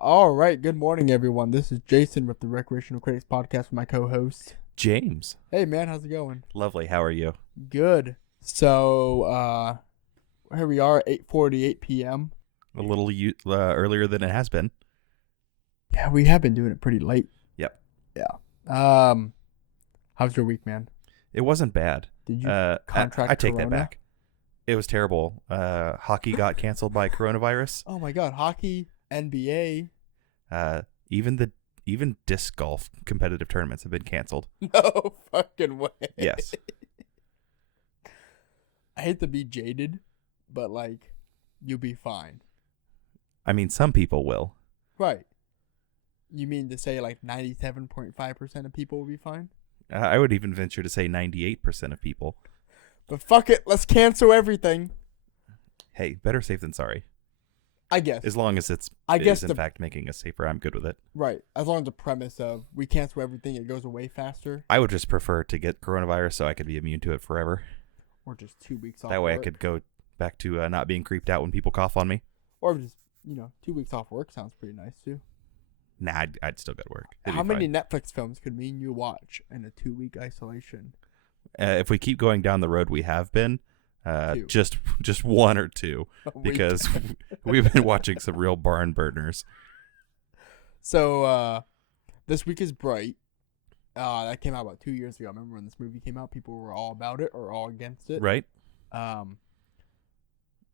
All right. Good morning, everyone. This is Jason with the Recreational Critics Podcast with my co-host. James. Hey, man. How's it going? Lovely. How are you? Good. So, here we are, 8:48 p.m. A little earlier than it has been. Yeah, we have been doing it pretty late. Yep. Yeah. How's your week, man? It wasn't bad. Did you contract I take corona? that back. It was terrible. Hockey got canceled by coronavirus. Oh, my God. Hockey, NBA. Even disc golf competitive tournaments have been canceled. No fucking way. Yes. I hate to be jaded, but, you'll be fine. I mean, some people will. Right. You mean to say 97.5% of people will be fine? I would even venture to say 98% of people. But fuck it, let's cancel everything. Hey, better safe than sorry. I guess. As long as it is in fact making us safer, I'm good with it. Right. As long as the premise of we cancel everything, it goes away faster. I would just prefer to get coronavirus so I could be immune to it forever. Or just 2 weeks off That way work. I could go back to not being creeped out when people cough on me. Or just, 2 weeks off work sounds pretty nice too. Nah, I'd still go to work. How many Netflix films could me and you watch in a 2-week isolation? If we keep going down the road we have been, just one or two, because we've been watching some real barn burners. So, this week is Bright. That came out about 2 years ago. I remember when this movie came out, people were all about it or all against it. Right?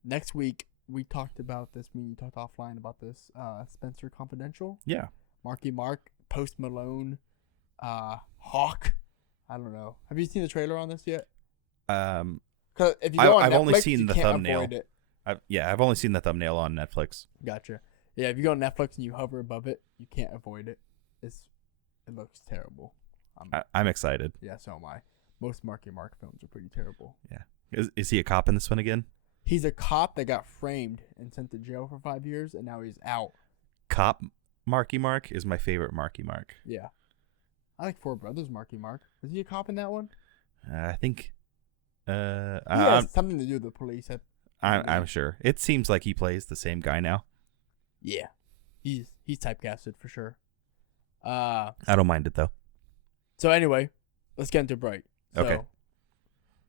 Next week, we talked about this. You talked offline about this. Spencer Confidential. Yeah. Marky Mark, Post Malone, Hawk. I don't know. Have you seen the trailer on this yet? 'Cause if you go on I've Netflix, only seen you the can't thumbnail. avoid it. I've only seen the thumbnail on Netflix. Gotcha. Yeah, if you go on Netflix and you hover above it, you can't avoid it. It looks terrible. I'm excited. Yeah, so am I. Most Marky Mark films are pretty terrible. Yeah. Is he a cop in this one again? He's a cop that got framed and sent to jail for 5 years, and now he's out. Cop Marky Mark is my favorite Marky Mark. Yeah. I like Four Brothers Marky Mark. Was he a cop in that one? I think. He has something to do with the police. I'm sure. It seems like he plays the same guy now. Yeah. He's typecasted for sure. I don't mind it though. So anyway, let's get into Bright. So, Okay.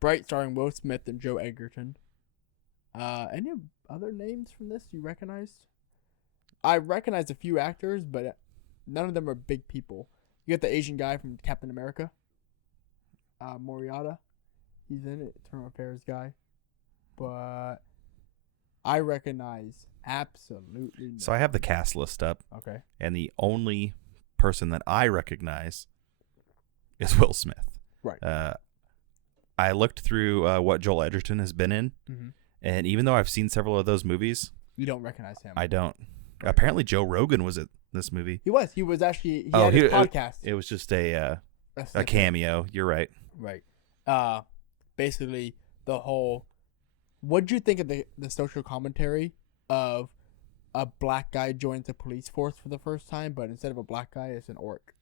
Bright starring Will Smith and Joe Edgerton. Any other names from this you recognized? I recognize a few actors, but none of them are big people. You got the Asian guy from Captain America, Moriarty. He's in it, Internal Affairs guy. But I recognize absolutely no. So I have the cast list up. Okay. And the only person that I recognize is Will Smith. Right. I looked through what Joel Edgerton has been in, Mm-hmm. and even though I've seen several of those movies, You don't recognize him. I don't. Apparently, Joe Rogan was in this movie. He was. He was actually. He had his podcast. It was just a That's cameo. You're right. Right. Basically, the whole. What'd you think of the social commentary of a black guy joins the police force for the first time, but instead of a black guy, it's an orc?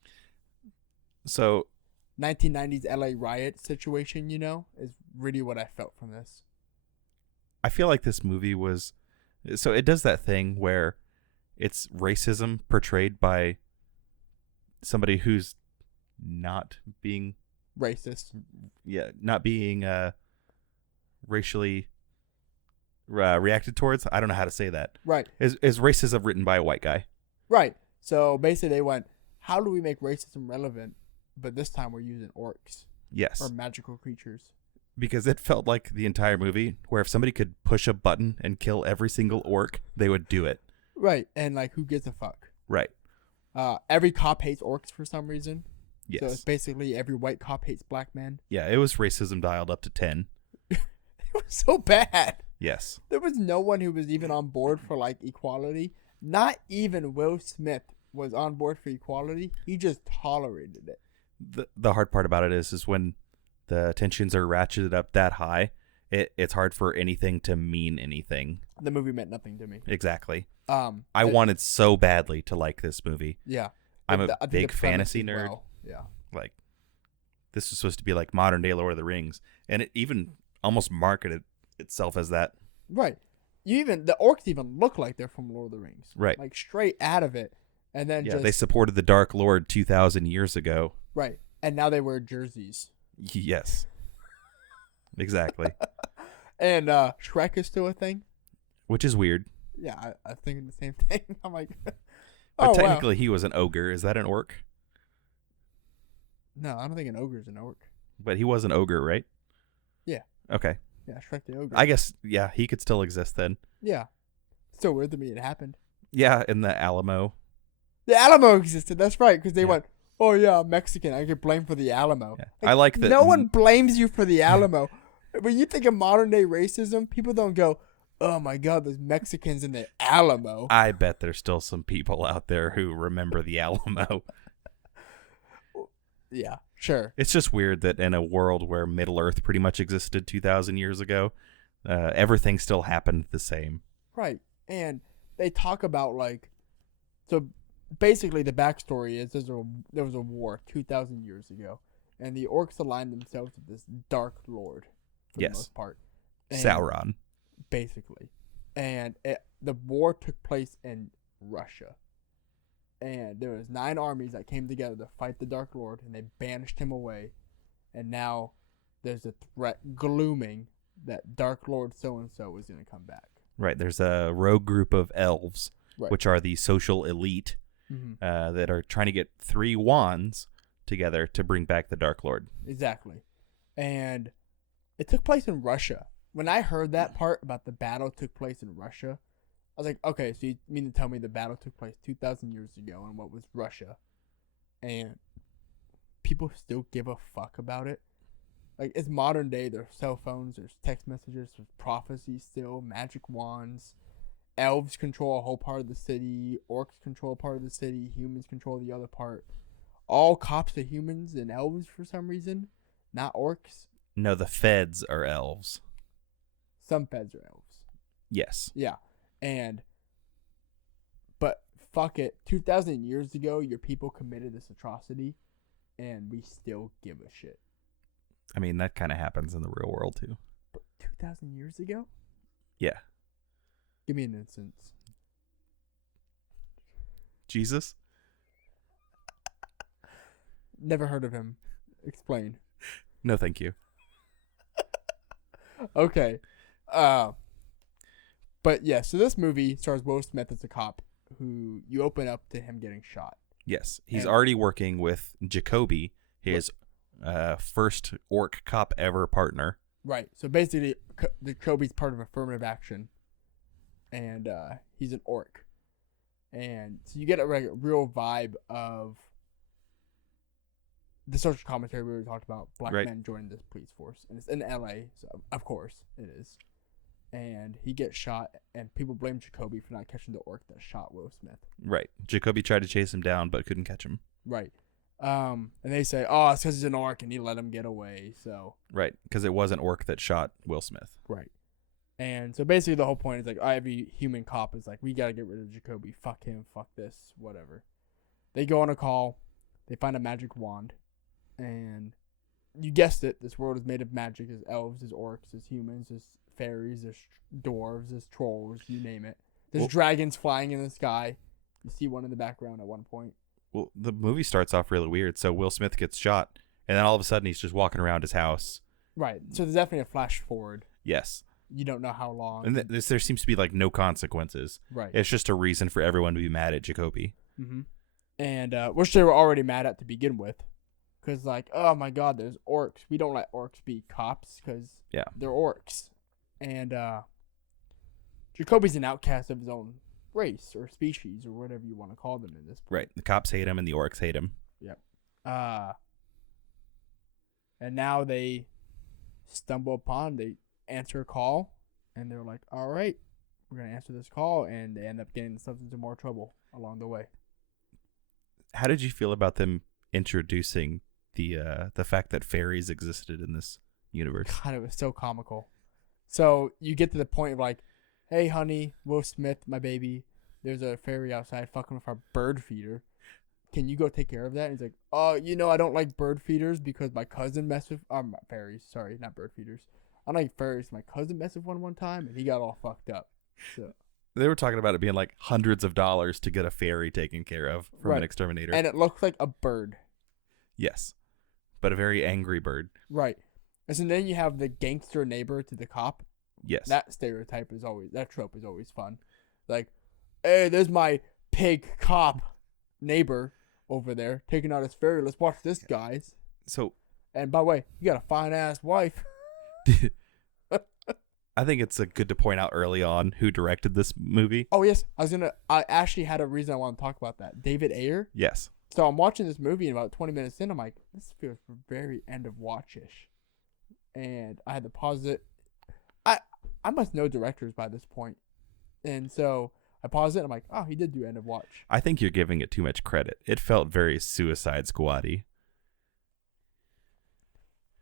So, 1990s LA riot situation, is really what I felt from this. I feel like this movie was. So it does that thing where it's racism portrayed by somebody who's not being Racist. Yeah, not being racially reacted towards. I don't know how to say that. Right. Is racism written by a white guy? Right. So basically, they went, how do we make racism relevant? But this time we're using orcs. Yes. Or magical creatures. Because it felt like the entire movie where if somebody could push a button and kill every single orc, they would do it. Right. And who gives a fuck? Right. Every cop hates orcs for some reason. Yes. So it's basically every white cop hates black men. Yeah, it was racism dialed up to 10. It was so bad. Yes. There was no one who was even on board for equality. Not even Will Smith was on board for equality. He just tolerated it. The hard part about it is when the tensions are ratcheted up that high, it's hard for anything to mean anything. The movie meant nothing to me. Exactly. I wanted so badly to like this movie. Yeah. I'm a big fantasy nerd. Well. Yeah. This was supposed to be like modern day Lord of the Rings, and it even almost marketed itself as that. Right. the orcs even look like they're from Lord of the Rings. Right. Like straight out of it. And then they supported the Dark Lord 2,000 years ago. Right. And now they wear jerseys. Yes. Exactly. And Shrek is still a thing. Which is weird. Yeah, I was thinking the same thing. I'm like, but technically he was an ogre. Is that an orc? No, I don't think an ogre is an orc. But he was an ogre, right? Yeah. Okay. Yeah, Shrek the ogre. I guess, yeah, he could still exist then. Yeah. Still weird to me it happened. Yeah, in the Alamo. The Alamo existed. That's right, because they went, oh, yeah, I'm Mexican. I get blamed for the Alamo. Yeah. I like that. No one blames you for the Alamo. When you think of modern-day racism, people don't go, oh, my God, there's Mexicans in the Alamo. I bet there's still some people out there who remember the Alamo. Yeah, sure. It's just weird that in a world where Middle-earth pretty much existed 2,000 years ago, everything still happened the same. Right. And they talk about, like, so basically the backstory is there was a war 2,000 years ago, and the orcs aligned themselves with this Dark Lord for the most part. And Sauron. Basically. And the war took place in Russia. And there was 9 armies that came together to fight the Dark Lord, and they banished him away. And now there's a threat glooming that Dark Lord so-and-so is going to come back. Right. There's a rogue group of elves, which are the social elite, that are trying to get 3 wands together to bring back the Dark Lord. Exactly. And it took place in Russia. When I heard that part about the battle took place in Russia, I was like, okay, so you mean to tell me the battle took place 2,000 years ago in what was Russia, and people still give a fuck about it? Like, it's modern day. There's cell phones, there's text messages, there's prophecy still, magic wands. Elves control a whole part of the city. Orcs control a part of the city. Humans control the other part. All cops to humans and elves for some reason. Not orcs. No, the feds are elves. Some feds are elves. Yes. Yeah. But fuck it. 2,000 years ago, your people committed this atrocity, and we still give a shit. I mean, that kind of happens in the real world, too. But 2,000 years ago? Yeah. Give me an instance. Jesus? Never heard of him. Explain. No, thank you. Okay. But yeah, so this movie stars Will Smith as a cop who you open up to him getting shot. Yes. He's already working with Jacoby, his first orc cop ever partner. Right. So basically, Jacoby's part of affirmative action. And he's an orc. And so you get a real vibe of the social commentary we were talking about. Black men joining this police force. And it's in LA, so of course it is. And he gets shot, and people blame Jacoby for not catching the orc that shot Will Smith. Right. Jacoby tried to chase him down, but couldn't catch him. Right. And they say, oh, it's because he's an orc, and he let him get away, so. Right, because it was an orc that shot Will Smith. Right. And so basically the whole point is, like, every human cop is like, we got to get rid of Jacoby. Fuck him, fuck this, whatever. They go on a call. They find a magic wand. And you guessed it, this world is made of magic. There's elves, there's orcs, there's humans, there's fairies, there's dwarves, there's trolls, you name it. There's dragons flying in the sky. You see one in the background at one point. Well, the movie starts off really weird. So Will Smith gets shot, and then all of a sudden he's just walking around his house. Right. So there's definitely a flash forward. Yes. You don't know how long. And there seems to be like no consequences. Right. It's just a reason for everyone to be mad at Jacoby. Mm-hmm. And which they were already mad at to begin with. Because, like, oh my God, there's orcs. We don't let orcs be cops because they're orcs. And Jacoby's an outcast of his own race or species or whatever you want to call them in this point. Right. The cops hate him and the orcs hate him. Yep. And now they they answer a call, and they're like, all right, we're going to answer this call, and they end up getting themselves into more trouble along the way. How did you feel about them introducing the fact that fairies existed in this universe? God, it was so comical. So you get to the point of like, hey, honey, Will Smith, my baby, there's a fairy outside fucking with our bird feeder. Can you go take care of that? And he's like, oh, I don't like bird feeders because my cousin messed with fairies. Sorry, not bird feeders. I don't like fairies. My cousin messed with one time, and he got all fucked up. So They were talking about it being like hundreds of dollars to get a fairy taken care of from Right. an exterminator. and it looks like a bird. Yes, but a very angry bird. Right. And so then you have the gangster neighbor to the cop. Yes. That trope is always fun. Like, hey, there's my pig cop neighbor over there taking out his ferry. Let's watch this, guys. So, And by the way, you got a fine ass wife. I think it's good to point out early on who directed this movie. Oh yes, I actually had a reason I want to talk about that. David Ayer. Yes. So I'm watching this movie, and about 20 minutes in, I'm like, this feels very end of watch-ish. And I had to pause it. I must know directors by this point. And so I paused it, and I'm like, oh, he did do end of watch. I think you're giving it too much credit. It felt very Suicide Squad-y.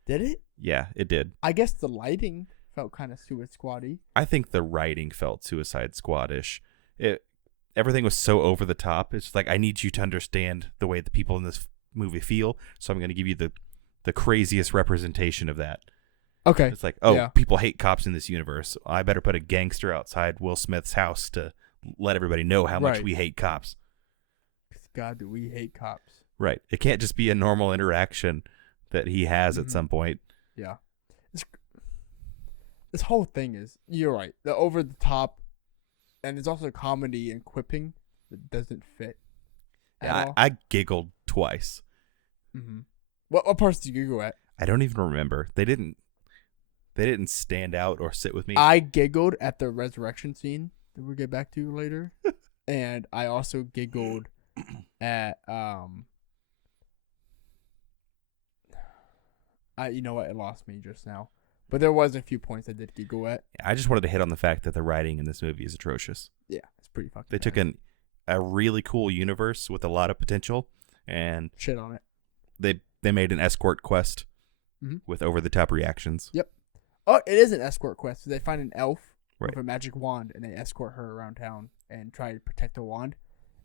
Did it? Yeah, it did. I guess the lighting felt kind of Suicide Squad-y. I think the writing felt Suicide Squad-ish. Everything was so over the top. It's like, I need you to understand the way the people in this movie feel, so I'm going to give you the craziest representation of that. Okay. It's like, people hate cops in this universe. I better put a gangster outside Will Smith's house to let everybody know how much we hate cops. God, do we hate cops. Right. It can't just be a normal interaction that he has at some point. Yeah. This whole thing is, you're right, the over the top, and there's also comedy and quipping that doesn't fit. Yeah, I giggled twice. Mm-hmm. What parts did you giggle at? I don't even remember. They didn't stand out or sit with me. I giggled at the resurrection scene that we'll get back to later. And I also giggled at you know what, it lost me just now. But there was a few points I did giggle at. I just wanted to hit on the fact that the writing in this movie is atrocious. Yeah, it's pretty fucking They took a really cool universe with a lot of potential and shit on it. They made an escort quest with over-the-top reactions. Yep. Oh, it is an escort quest. They find an elf with Right. a magic wand, and they escort her around town and try to protect the wand,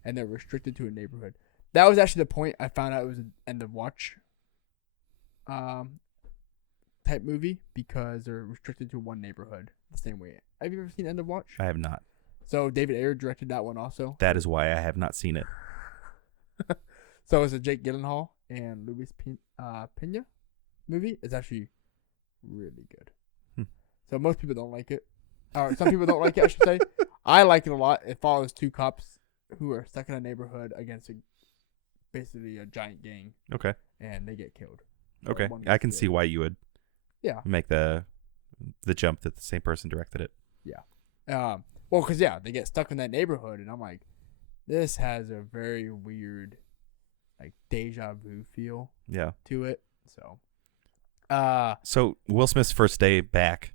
and they're restricted to a neighborhood. That was actually the point I found out it was an end of watch type movie, because they're restricted to one neighborhood the same way. Have you ever seen End of Watch? I have not. So David Ayer directed that one also. That is why I have not seen it. So it's a Jake Gyllenhaal and Luis Pena movie. It's actually really good. So most people don't like it. Or some people don't like it, I should say. I like it a lot. It follows two cops who are stuck in a neighborhood against basically a giant gang. Okay. And they get killed. Okay. I can see why you would make the jump that the same person directed it. Yeah. Well, because, they get stuck in that neighborhood, and I'm like, this has a very weird, like, deja vu feel to it. So Will Smith's first day back,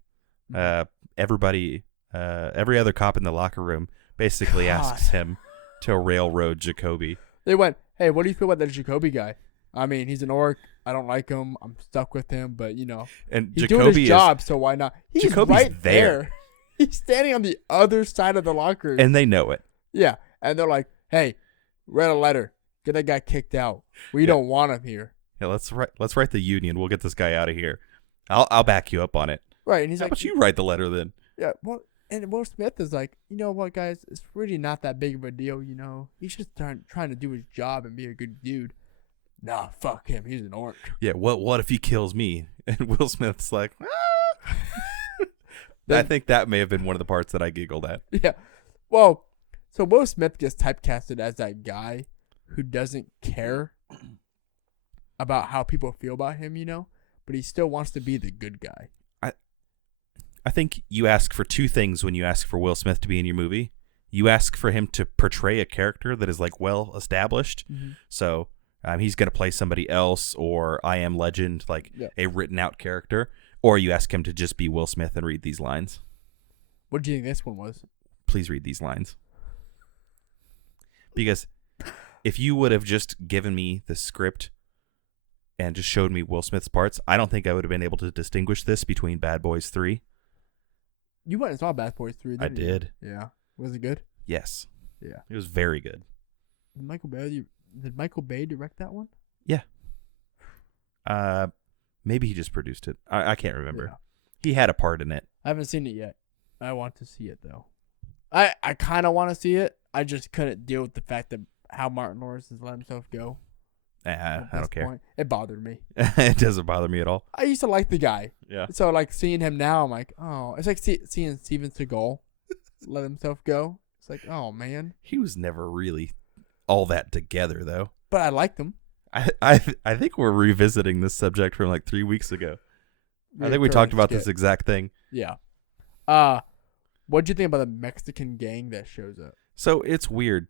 everybody, every other cop in the locker room basically asks him to railroad Jacoby. They went, hey, what do you feel about that Jacoby guy? I mean, he's an orc. I don't like him. I'm stuck with him, but, and he's Jacoby doing his job, so why not? He's Jacoby's right there. He's standing on the other side of the locker room. And they know it. Yeah, and they're like, hey, write a letter. Get that guy kicked out. We don't want him here. Yeah, let's write the union. We'll get this guy out of here. I'll back you up on it. Right, and he's How like, about you write the letter then? Yeah, well, and Will Smith is like, you know what, guys? It's really not that big of a deal, He's just trying to do his job and be a good dude. Nah, fuck him. He's an orc. Yeah, what if he kills me? And Will Smith's like, ah. I think that may have been one of the parts that I giggled at. Yeah. Well, so Will Smith gets typecasted as that guy who doesn't care about how people feel about him, but he still wants to be the good guy. I think you ask for two things when you ask for Will Smith to be in your movie. You ask for him to portray a character that is like well established. Mm-hmm. So he's going to play somebody else, or I Am Legend, like a written out character. Or you ask him to just be Will Smith and read these lines. What do you think this one was? Please read these lines. Because if you would have just given me the script and just showed me Will Smith's parts, I don't think I would have been able to distinguish this between Bad Boys 3. You went and saw Bad Boys 3, didn't you? I did. Yeah. Was it good? Yes. Yeah. It was very good. Did Michael Bay direct that one? Yeah. Maybe he just produced it. I can't remember. Yeah. He had a part in it. I haven't seen it yet. I want to see it, though. I kind of want to see it. I just couldn't deal with the fact that how Martin Lawrence has let himself go. I don't care. It bothered me. It doesn't bother me at all. I used to like the guy. Yeah. So like seeing him now, I'm like, oh, it's like seeing Steven Seagal let himself go. It's like, oh man. He was never really all that together though. But I liked him. I think we're revisiting this subject from like 3 weeks ago. I think we talked about this exact thing. Yeah. What'd you think about the Mexican gang that shows up? So it's weird.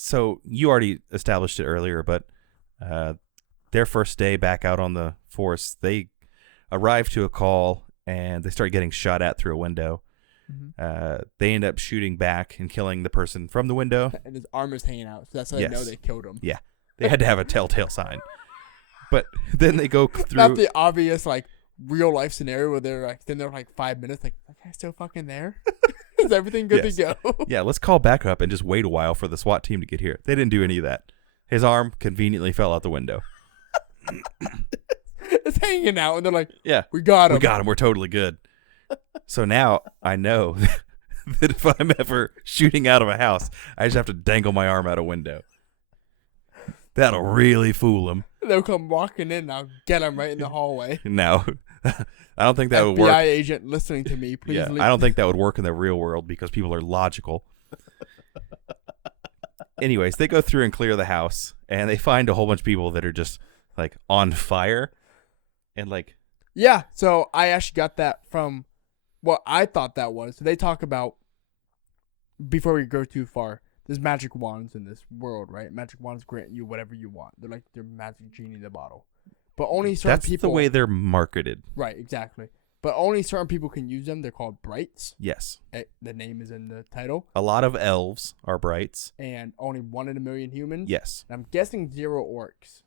So you already established it earlier, but their first day back out on the force, they arrive to a call and they start getting shot at through a window. Mm-hmm. They end up shooting back and killing the person from the window. And his arm is hanging out, so that's how they know they killed him. Yeah. They had to have a telltale sign. But then they go through... Not the obvious, like, real-life scenario where they're, like, sitting there for, like, 5 minutes, like, okay, still fucking there? Is everything good to go? Yeah, let's call back up and just wait a while for the SWAT team to get here. They didn't do any of that. His arm conveniently fell out the window. It's hanging out, and they're like, yeah, we got him. We got him. We're totally good. So now I know that if I'm ever shooting out of a house, I just have to dangle my arm out a window. That'll really fool them. They'll come walking in, and I'll get them right in the hallway. No. I don't think that FBI would work. FBI agent listening to me, please. Yeah, I don't think that would work in the real world because people are logical. Anyways, they go through and clear the house, and they find a whole bunch of people that are just like on fire, and like. Yeah, so I actually got that from what I thought that was. So they talk about, before we go too far, there's magic wands in this world, right? Magic wands grant you whatever you want. They're like your magic genie in the bottle. But only certain people... That's the way they're marketed. Right, exactly. But only certain people can use them. They're called brights. Yes. The name is in the title. A lot of elves are brights. And only 1 in a million humans. Yes. And I'm guessing 0 orcs.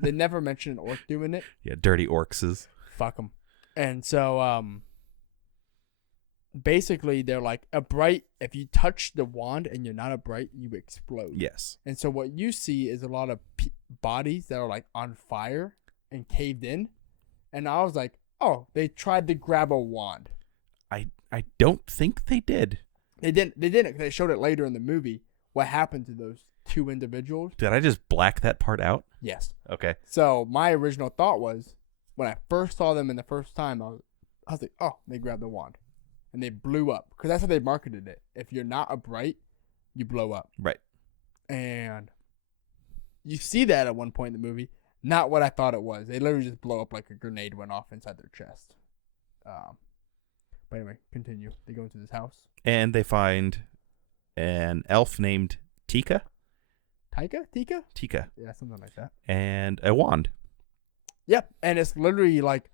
They never mention an orc doing it. Yeah, dirty orcses. Fuck them. And so, basically, they're like, a bright, if you touch the wand and you're not a bright, you explode. Yes. And so what you see is a lot of bodies that are like on fire and caved in. And I was like, oh, they tried to grab a wand. I don't think they did. They didn't. They showed it later in the movie. What happened to those 2 individuals? Did I just black that part out? Yes. Okay. So my original thought was, when I first saw them in the first time, I was like, oh, they grabbed the wand. And they blew up. Because that's how they marketed it. If you're not a bright, you blow up. Right. And you see that at one point in the movie. Not what I thought it was. They literally just blow up like a grenade went off inside their chest. But anyway, continue. They go into this house. And they find an elf named Tika. Tika? Tika. Yeah, something like that. And a wand. Yep. And it's literally like,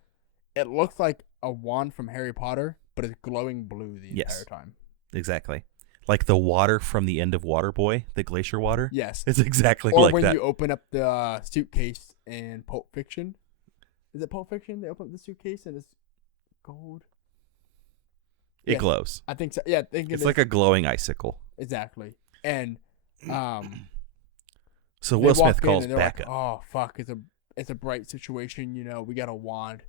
it looks like a wand from Harry Potter, but it's glowing blue the entire time. Exactly. Like the water from the end of Waterboy, the glacier water. Yes. It's exactly like that. Or when you open up the suitcase in Pulp Fiction. Is it Pulp Fiction? They open up the suitcase and it's gold. It glows. I think so. Yeah, I think it's like a glowing icicle. Exactly. And so Will Smith calls back like, up. Oh fuck, it's a bright situation, we got a wand.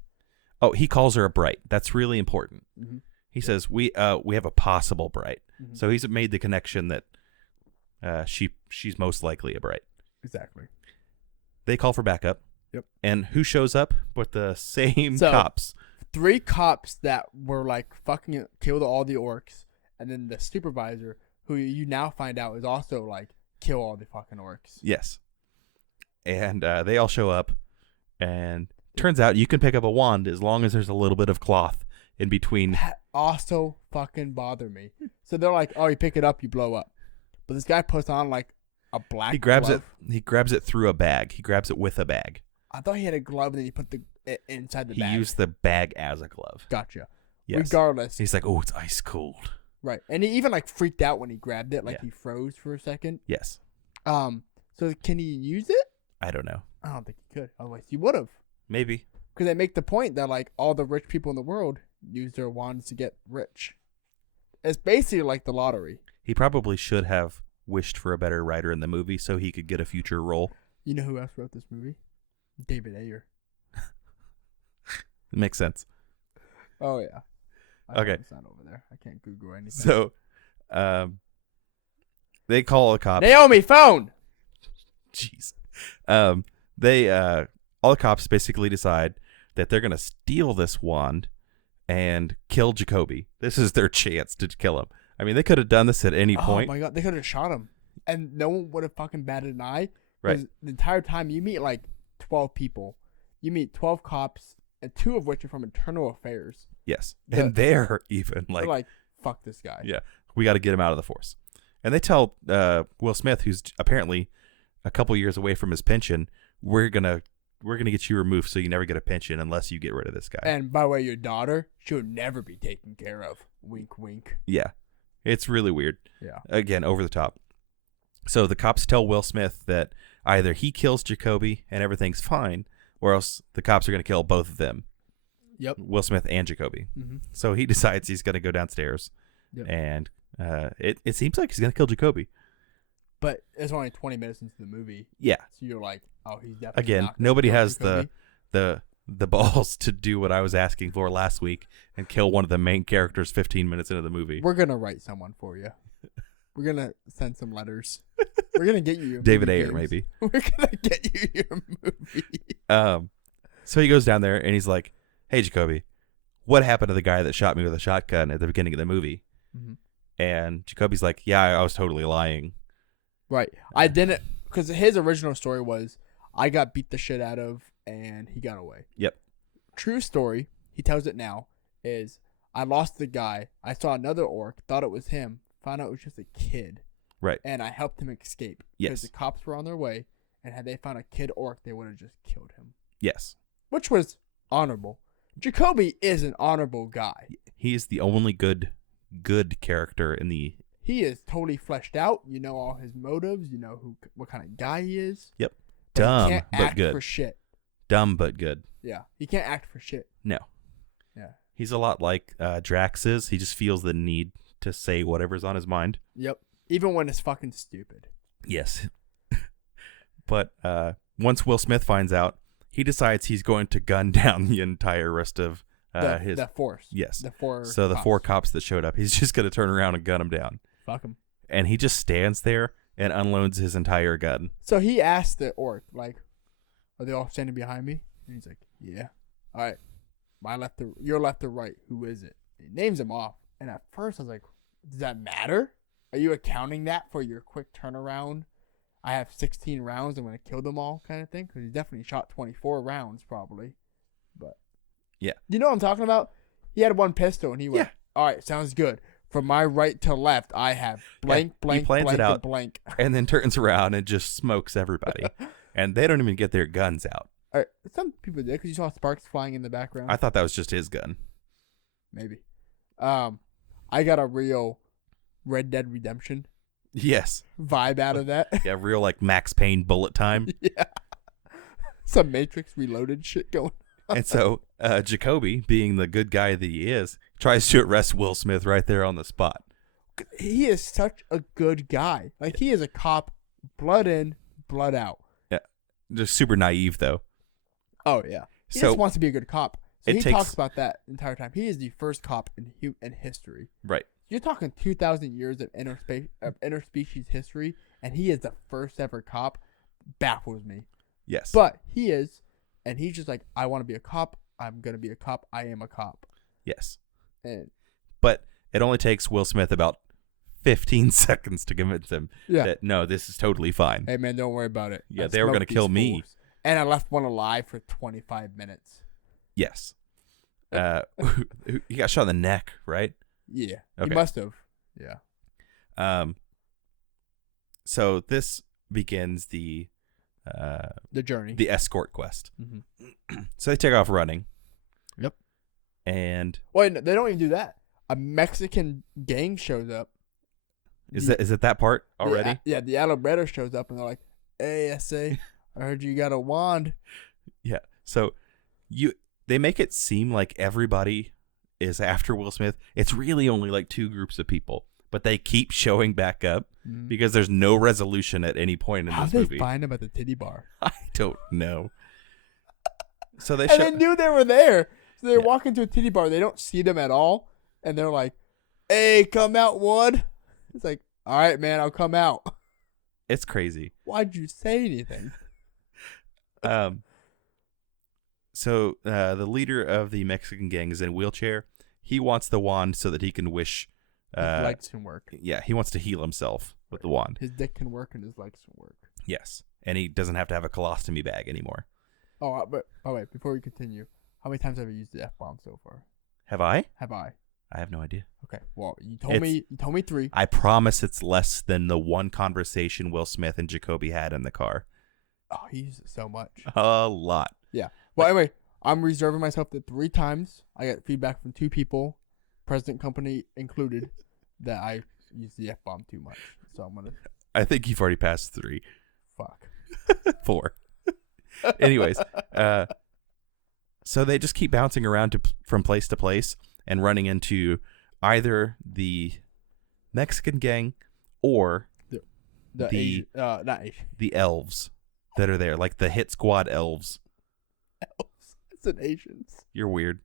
Oh, he calls her a bright. That's really important. Mm-hmm. He says we have a possible bright. Mm-hmm. So he's made the connection that she's most likely a bright. Exactly. They call for backup. Yep. And who shows up but the same cops? 3 cops that were like fucking killed all the orcs, and then the supervisor, who you now find out is also like kill all the fucking orcs. Yes. And they all show up, and turns out you can pick up a wand as long as there's a little bit of cloth in between. That also fucking bothered me. So they're like, oh, you pick it up, you blow up. But this guy puts on like a black glove. He grabs it through a bag. He grabs it with a bag. I thought he had a glove and then he put it inside the bag. He used the bag as a glove. Gotcha. Yes. Regardless. He's like, oh, it's ice cold. Right. And he even like freaked out when he grabbed it. Like he froze for a second. Yes. So can he use it? I don't know. I don't think he could. Otherwise he would have. Maybe. Because they make the point that like all the rich people in the world use their wands to get rich. It's basically like the lottery. He probably should have wished for a better writer in the movie so he could get a future role. You know who else wrote this movie? David Ayer. It makes sense. Oh, yeah. Okay. It's not over there. I can't Google anything. So, they call a cop. Naomi, phone. Jeez. All the cops basically decide that they're gonna steal this wand and kill Jacoby. This is their chance to kill him. I mean, they could have done this at any point. Oh my god, they could have shot him, and no one would have fucking batted an eye. Right. The entire time you meet like 12 people, you meet 12 cops, and 2 of which are from internal affairs. Yes, and they're even like, they're like, fuck this guy. Yeah, we got to get him out of the force. And they tell Will Smith, who's apparently a couple years away from his pension, we're gonna get you removed so you never get a pension unless you get rid of this guy. And by the way, your daughter, she'll never be taken care of. Wink, wink. Yeah, it's really weird. Yeah. Again, over the top. So the cops tell Will Smith that either he kills Jacoby and everything's fine, or else the cops are going to kill both of them. Yep. Will Smith and Jacoby. Mm-hmm. So he decides he's going to go downstairs, and it seems like he's going to kill Jacoby. But it's only 20 minutes into the movie. Yeah. So you're like, oh, he's definitely Again, not gonna nobody kill has Jacoby. the balls to do what I was asking for last week and kill one of the main characters 15 minutes into the movie. We're going to write someone for you. We're going to send some letters. We're going to get you your David movie, Ayer, James. maybe. We're going to get you your movie. So he goes down there and he's like, hey, Jacoby, what happened to the guy that shot me with a shotgun at the beginning of the movie? Mm-hmm. And Jacoby's like, yeah, I was totally lying. Right. I didn't, because his original story was, I got beat the shit out of and he got away. Yep. True story, he tells it now, is I lost the guy. I saw another orc, thought it was him, found out it was just a kid. Right. And I helped him escape. Yes. Because the cops were on their way, and had they found a kid orc, they would have just killed him. Yes. Which was honorable. Jacoby is an honorable guy. He is the only good character in the... He is totally fleshed out. You know all his motives. You know what kind of guy he is. Yep. But Dumb, he can't but act good. for shit. Dumb, but good. Yeah. He can't act for shit. No. Yeah. He's a lot like Drax is. He just feels the need to say whatever's on his mind. Yep. Even when it's fucking stupid. Yes. But once Will Smith finds out, he decides he's going to gun down the entire rest of the force. Yes. The 4 So the cops. 4 cops that showed up, he's just going to turn around and gun them down. Fuck him. And he just stands there and unloads his entire gun. So he asked the orc, like, are they all standing behind me? And he's like, yeah. All right. Your left or right. Who is it? He names them off. And at first I was like, does that matter? Are you accounting that for your quick turnaround? I have 16 rounds. I'm going to kill them all kind of thing. Because he definitely shot 24 rounds probably. But yeah. You know what I'm talking about? He had 1 pistol and he went, all right, sounds good. From my right to left, I have blank, blank, he plans blank, it out, and blank. And then turns around and just smokes everybody. And they don't even get their guns out. All right, some people did because you saw sparks flying in the background. I thought that was just his gun. Maybe. I got a real Red Dead Redemption Yes. vibe out of that. Yeah, real like Max Payne bullet time. Yeah. Some Matrix Reloaded shit going on. And so Jacoby, being the good guy that he is, tries to arrest Will Smith right there on the spot. He is such a good guy. Like, he is a cop, blood in, blood out. Yeah. Just super naive, though. Oh, yeah. He So just wants to be a good cop. So it he takes- talks about that the entire time. He is the first cop in history. Right. You're talking 2,000 years of interspecies history, and he is the first ever cop. Baffles me. Yes. But he is, and he's just like, I want to be a cop. I'm going to be a cop. I am a cop. Yes. And But it only takes Will Smith about 15 seconds to convince him that, no, this is totally fine. Hey, man, don't worry about it. Yeah, I they were going to smoked kill these me. fools. And I left one alive for 25 minutes. Yes. He got shot in the neck, right? Yeah. Okay. He must have. Yeah. So this begins the journey. the escort quest. Mm-hmm. So they take off running. Yep. And Wait, no, they don't even do that. A Mexican gang shows up. is it that part already? The Alabredo shows up, and they're like, hey, SA, I heard you got a wand. Yeah. So they make it seem like everybody is after Will Smith. It's really only like 2 groups of people, but they keep showing back up because there's no resolution at any point in How this did movie. they find him at the titty bar? I don't know. So they And they knew they were there. So they walk into a titty bar. They don't see them at all. And they're like, "Hey, come out, one." It's like, "All right, man, I'll come out." It's crazy. Why'd you say anything? So the leader of the Mexican gang is in a wheelchair. He wants the wand so that he can wish. His legs can work. Yeah, he wants to heal himself with the wand. His dick can work and his legs can work. Yes, and he doesn't have to have a colostomy bag anymore. Oh, but wait, before we continue, how many times have you used the F-bomb so far? Have I? Have I? I have no idea. Okay. Well, you told me 3. I promise it's less than the one conversation Will Smith and Jacoby had in the car. Oh, he uses it so much. A lot. Yeah. Well, anyway, I'm reserving myself the 3 times. I got feedback from 2 people, President Company included, that I use the F-bomb too much. So I'm gonna. I think you've already passed 3. Fuck. 4. Anyways, so they just keep bouncing around from place to place and running into either the Mexican gang or not Asian. the elves that are there, like the hit squad elves. Elves. It's an Asians. You're weird.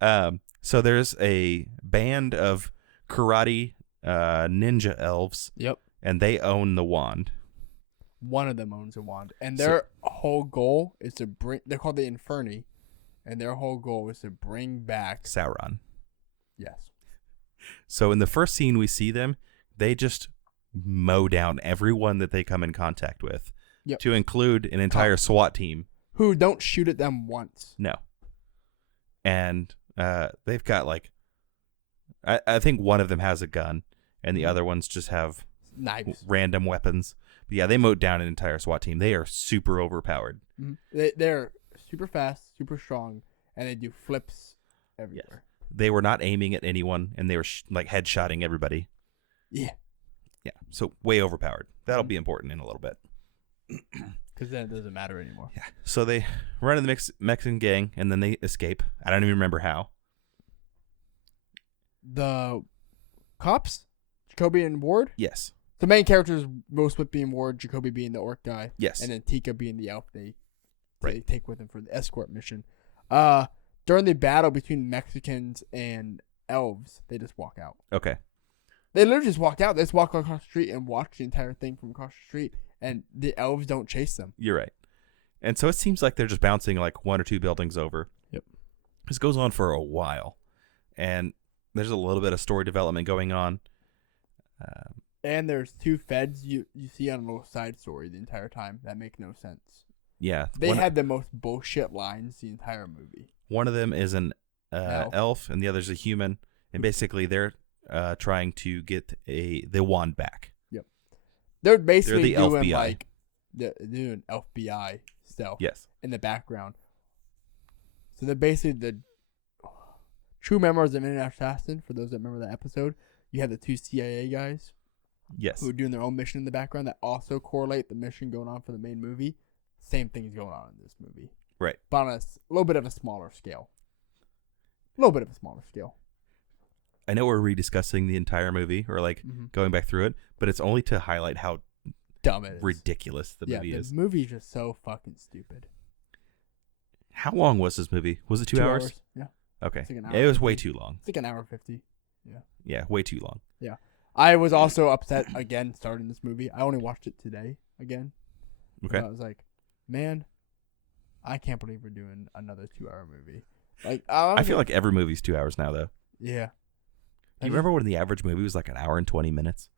So there's a band of karate ninja elves. Yep. And they own the wand. One of them owns a wand, and their whole goal is to bring. They're called the Inferni, and their whole goal is to bring back Sauron. Yes. So in the first scene we see them, they just mow down everyone that they come in contact with. Yep. To include an entire SWAT team. Who don't shoot at them once. No. And they've got like, I think one of them has a gun, and the other ones just have knives, random weapons. But yeah, they mowed down an entire SWAT team. They are super overpowered. Mm-hmm. They're super fast, super strong, and they do flips everywhere. Yes. They were not aiming at anyone, and they were like headshotting everybody. Yeah. Yeah. So way overpowered. That'll be important in a little bit. Because then it doesn't matter anymore. Yeah. So they run in the Mexican gang, and then they escape. I don't even remember how. The cops, Jacoby and Ward. Yes. The main characters, Will Smith being Ward, Jacoby being the orc guy. Yes. And then Tika being the elf they take with them for the escort mission. During the battle between Mexicans and elves, they just walk out. Okay. They literally just walk out. They just walk across the street and watch the entire thing from across the street, and the elves don't chase them. You're right. And so it seems like they're just bouncing like 1 or 2 buildings over. Yep. This goes on for a while, and there's a little bit of story development going on. And there's 2 feds you see on a little side story the entire time that make no sense. Yeah. They had the most bullshit lines the entire movie. One of them is an elf, and the other's a human, and basically they're trying to get the wand back. Yep. They're basically the doing FBI. like they're doing FBI stuff. Yes. In the background. So they're basically the true memoirs of an International Assassin. For those that remember that episode, you had the 2 CIA guys. Yes. Who are doing their own mission in the background that also correlate the mission going on for the main movie. Same thing's going on in this movie. Right. But on a little bit of a smaller scale. A little bit of a smaller scale. I know we're rediscussing the entire movie or like going back through it, but it's only to highlight how dumb it is. Ridiculous the movie is. The movie's just so fucking stupid. How long was this movie? Was it 2 hours? Yeah. Okay. Like It was way too long. It's like an hour 50. Yeah. Yeah, way too long. Yeah. I was also upset again starting this movie. I only watched it today again. Okay. I was like, man, I can't believe we're doing another 2-hour movie. Like I feel like every movie's 2 hours now, though. Yeah. Do you remember when the average movie was like an hour and 20 minutes?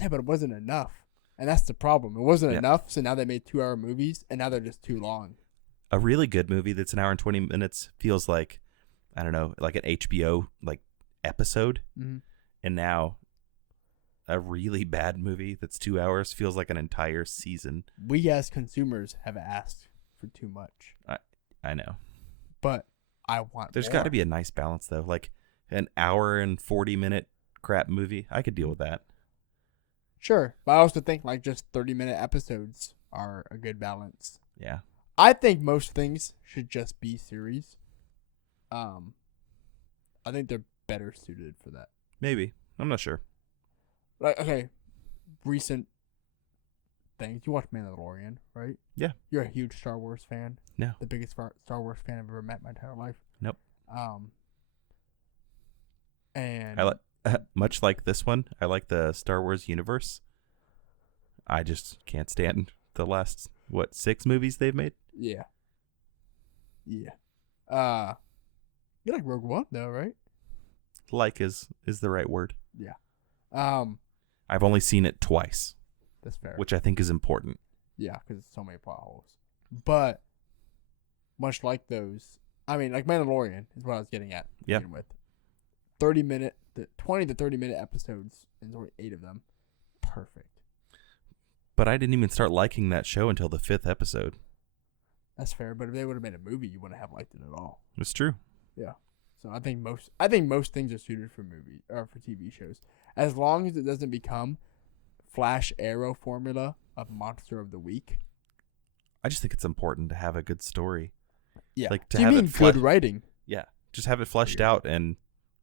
Yeah, but it wasn't enough. And that's the problem. It wasn't enough, so now they made 2-hour movies, and now they're just too long. A really good movie that's an hour and 20 minutes feels like, I don't know, like an HBO like episode. Mm-hmm. And now a really bad movie that's 2 hours feels like an entire season. We as consumers have asked for too much. I know. But I want There's got to be a nice balance, though. Like an hour and 40-minute crap movie. I could deal with that. Sure. But I also think like just 30-minute episodes are a good balance. Yeah. I think most things should just be series. I think they're better suited for that. Maybe. I'm not sure. Like, okay, recent things. You watch Mandalorian, right? Yeah. You're a huge Star Wars fan. No. The biggest Star Wars fan I've ever met in my entire life. Nope. And I like much like this one. I like the Star Wars universe. I just can't stand the last 6 movies they've made. Yeah. You like Rogue One though, right? Like is the right word. Yeah. I've only seen it twice. That's fair. Which I think is important. Yeah, because it's so many plot holes. But much like those, I mean, like Mandalorian is what I was getting at. Yeah. With 20 to 30 minute episodes, and there's only 8 of them. Perfect. But I didn't even start liking that show until the 5th episode. That's fair, but if they would have made a movie, you wouldn't have liked it at all. It's true. Yeah. So I think most things are suited for movie or for TV shows, as long as it doesn't become Flash Arrow formula of Monster of the Week. I just think it's important to have a good story. Yeah. Like to you have mean it good writing? Yeah. Just have it fleshed out and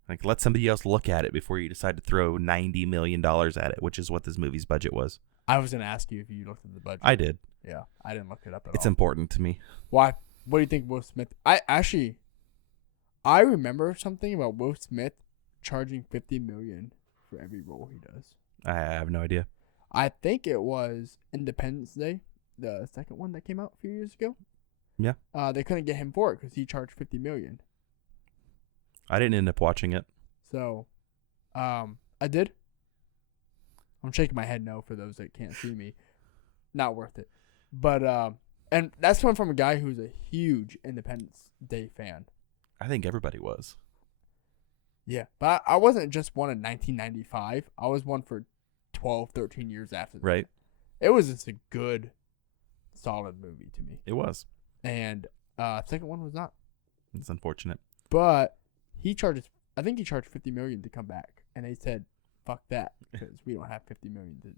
like let somebody else look at it before you decide to throw $90 million at it, which is what this movie's budget was. I was gonna ask you if you looked at the budget. I did. Yeah, I didn't look it up at all. It's important to me. Why? What do you think Will Smith? I remember something about Will Smith charging $50 million for every role he does. I have no idea. I think it was Independence Day, the second one that came out a few years ago. Yeah. They couldn't get him for it because he charged $50 million. I didn't end up watching it. So, I did. I'm shaking my head no for those that can't see me. Not worth it. But and that's coming from a guy who's a huge Independence Day fan. I think everybody was. Yeah, but I wasn't just one in 1995. I was one for 12, 13 years after that. Right. It was just a good, solid movie to me. It was. And second one was not. It's unfortunate. But I think he charged $50 million to come back. And they said, fuck that, because we don't have $50 million to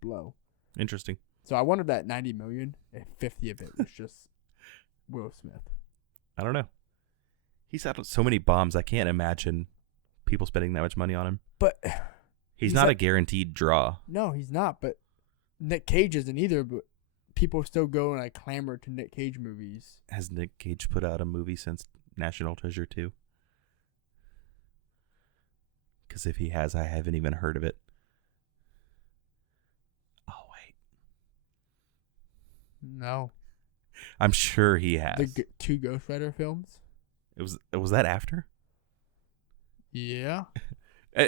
blow. Interesting. So I wondered that $90 million, if 50 of it was just Will Smith. I don't know. He's had so many bombs. I can't imagine people spending that much money on him. But he's not a guaranteed draw. No, he's not. But Nick Cage isn't either. But people still go and like clamor to Nick Cage movies. Has Nick Cage put out a movie since National Treasure 2? Because if he has, I haven't even heard of it. Oh, wait. No. I'm sure he has. The 2 Ghost Rider films? Was that after? Yeah.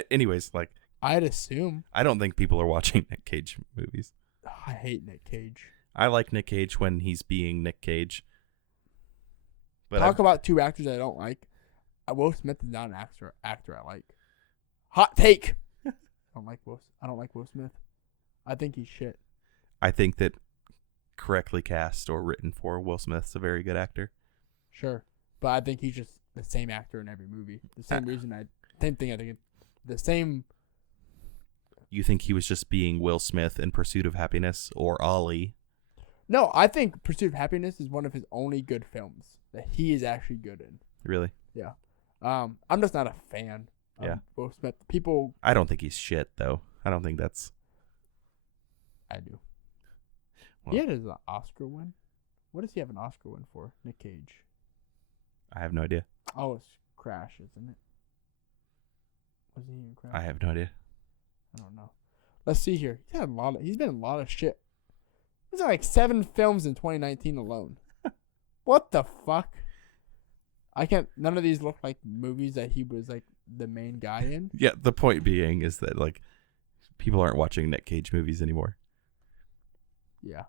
Anyways, like I'd assume. I don't think people are watching Nick Cage movies. I hate Nick Cage. I like Nick Cage when he's being Nick Cage. But Talk about 2 actors I don't like. Will Smith is not an actor I like. Hot take. I don't like Will Smith. I think he's shit. I think that correctly cast or written for Will Smith's a very good actor. Sure. But I think he's just the same actor in every movie. The same reason same thing I think the same. You think he was just being Will Smith in Pursuit of Happiness or Ollie? No, I think Pursuit of Happiness is one of his only good films that he is actually good in. Really? Yeah. I'm just not a fan of Will Smith. People. I don't think he's shit though. I don't think that's. I do. Well, He had his Oscar win. What does he have an Oscar win for? Nick Cage. I have no idea. Oh, it's Crash, isn't it? Was he in Crash? I have no idea. I don't know. Let's see here. He's been in a lot of shit. There's like 7 films in 2019 alone. What the fuck? None of these look like movies that he was like the main guy in. Yeah, the point being is that like people aren't watching Nick Cage movies anymore. Yeah.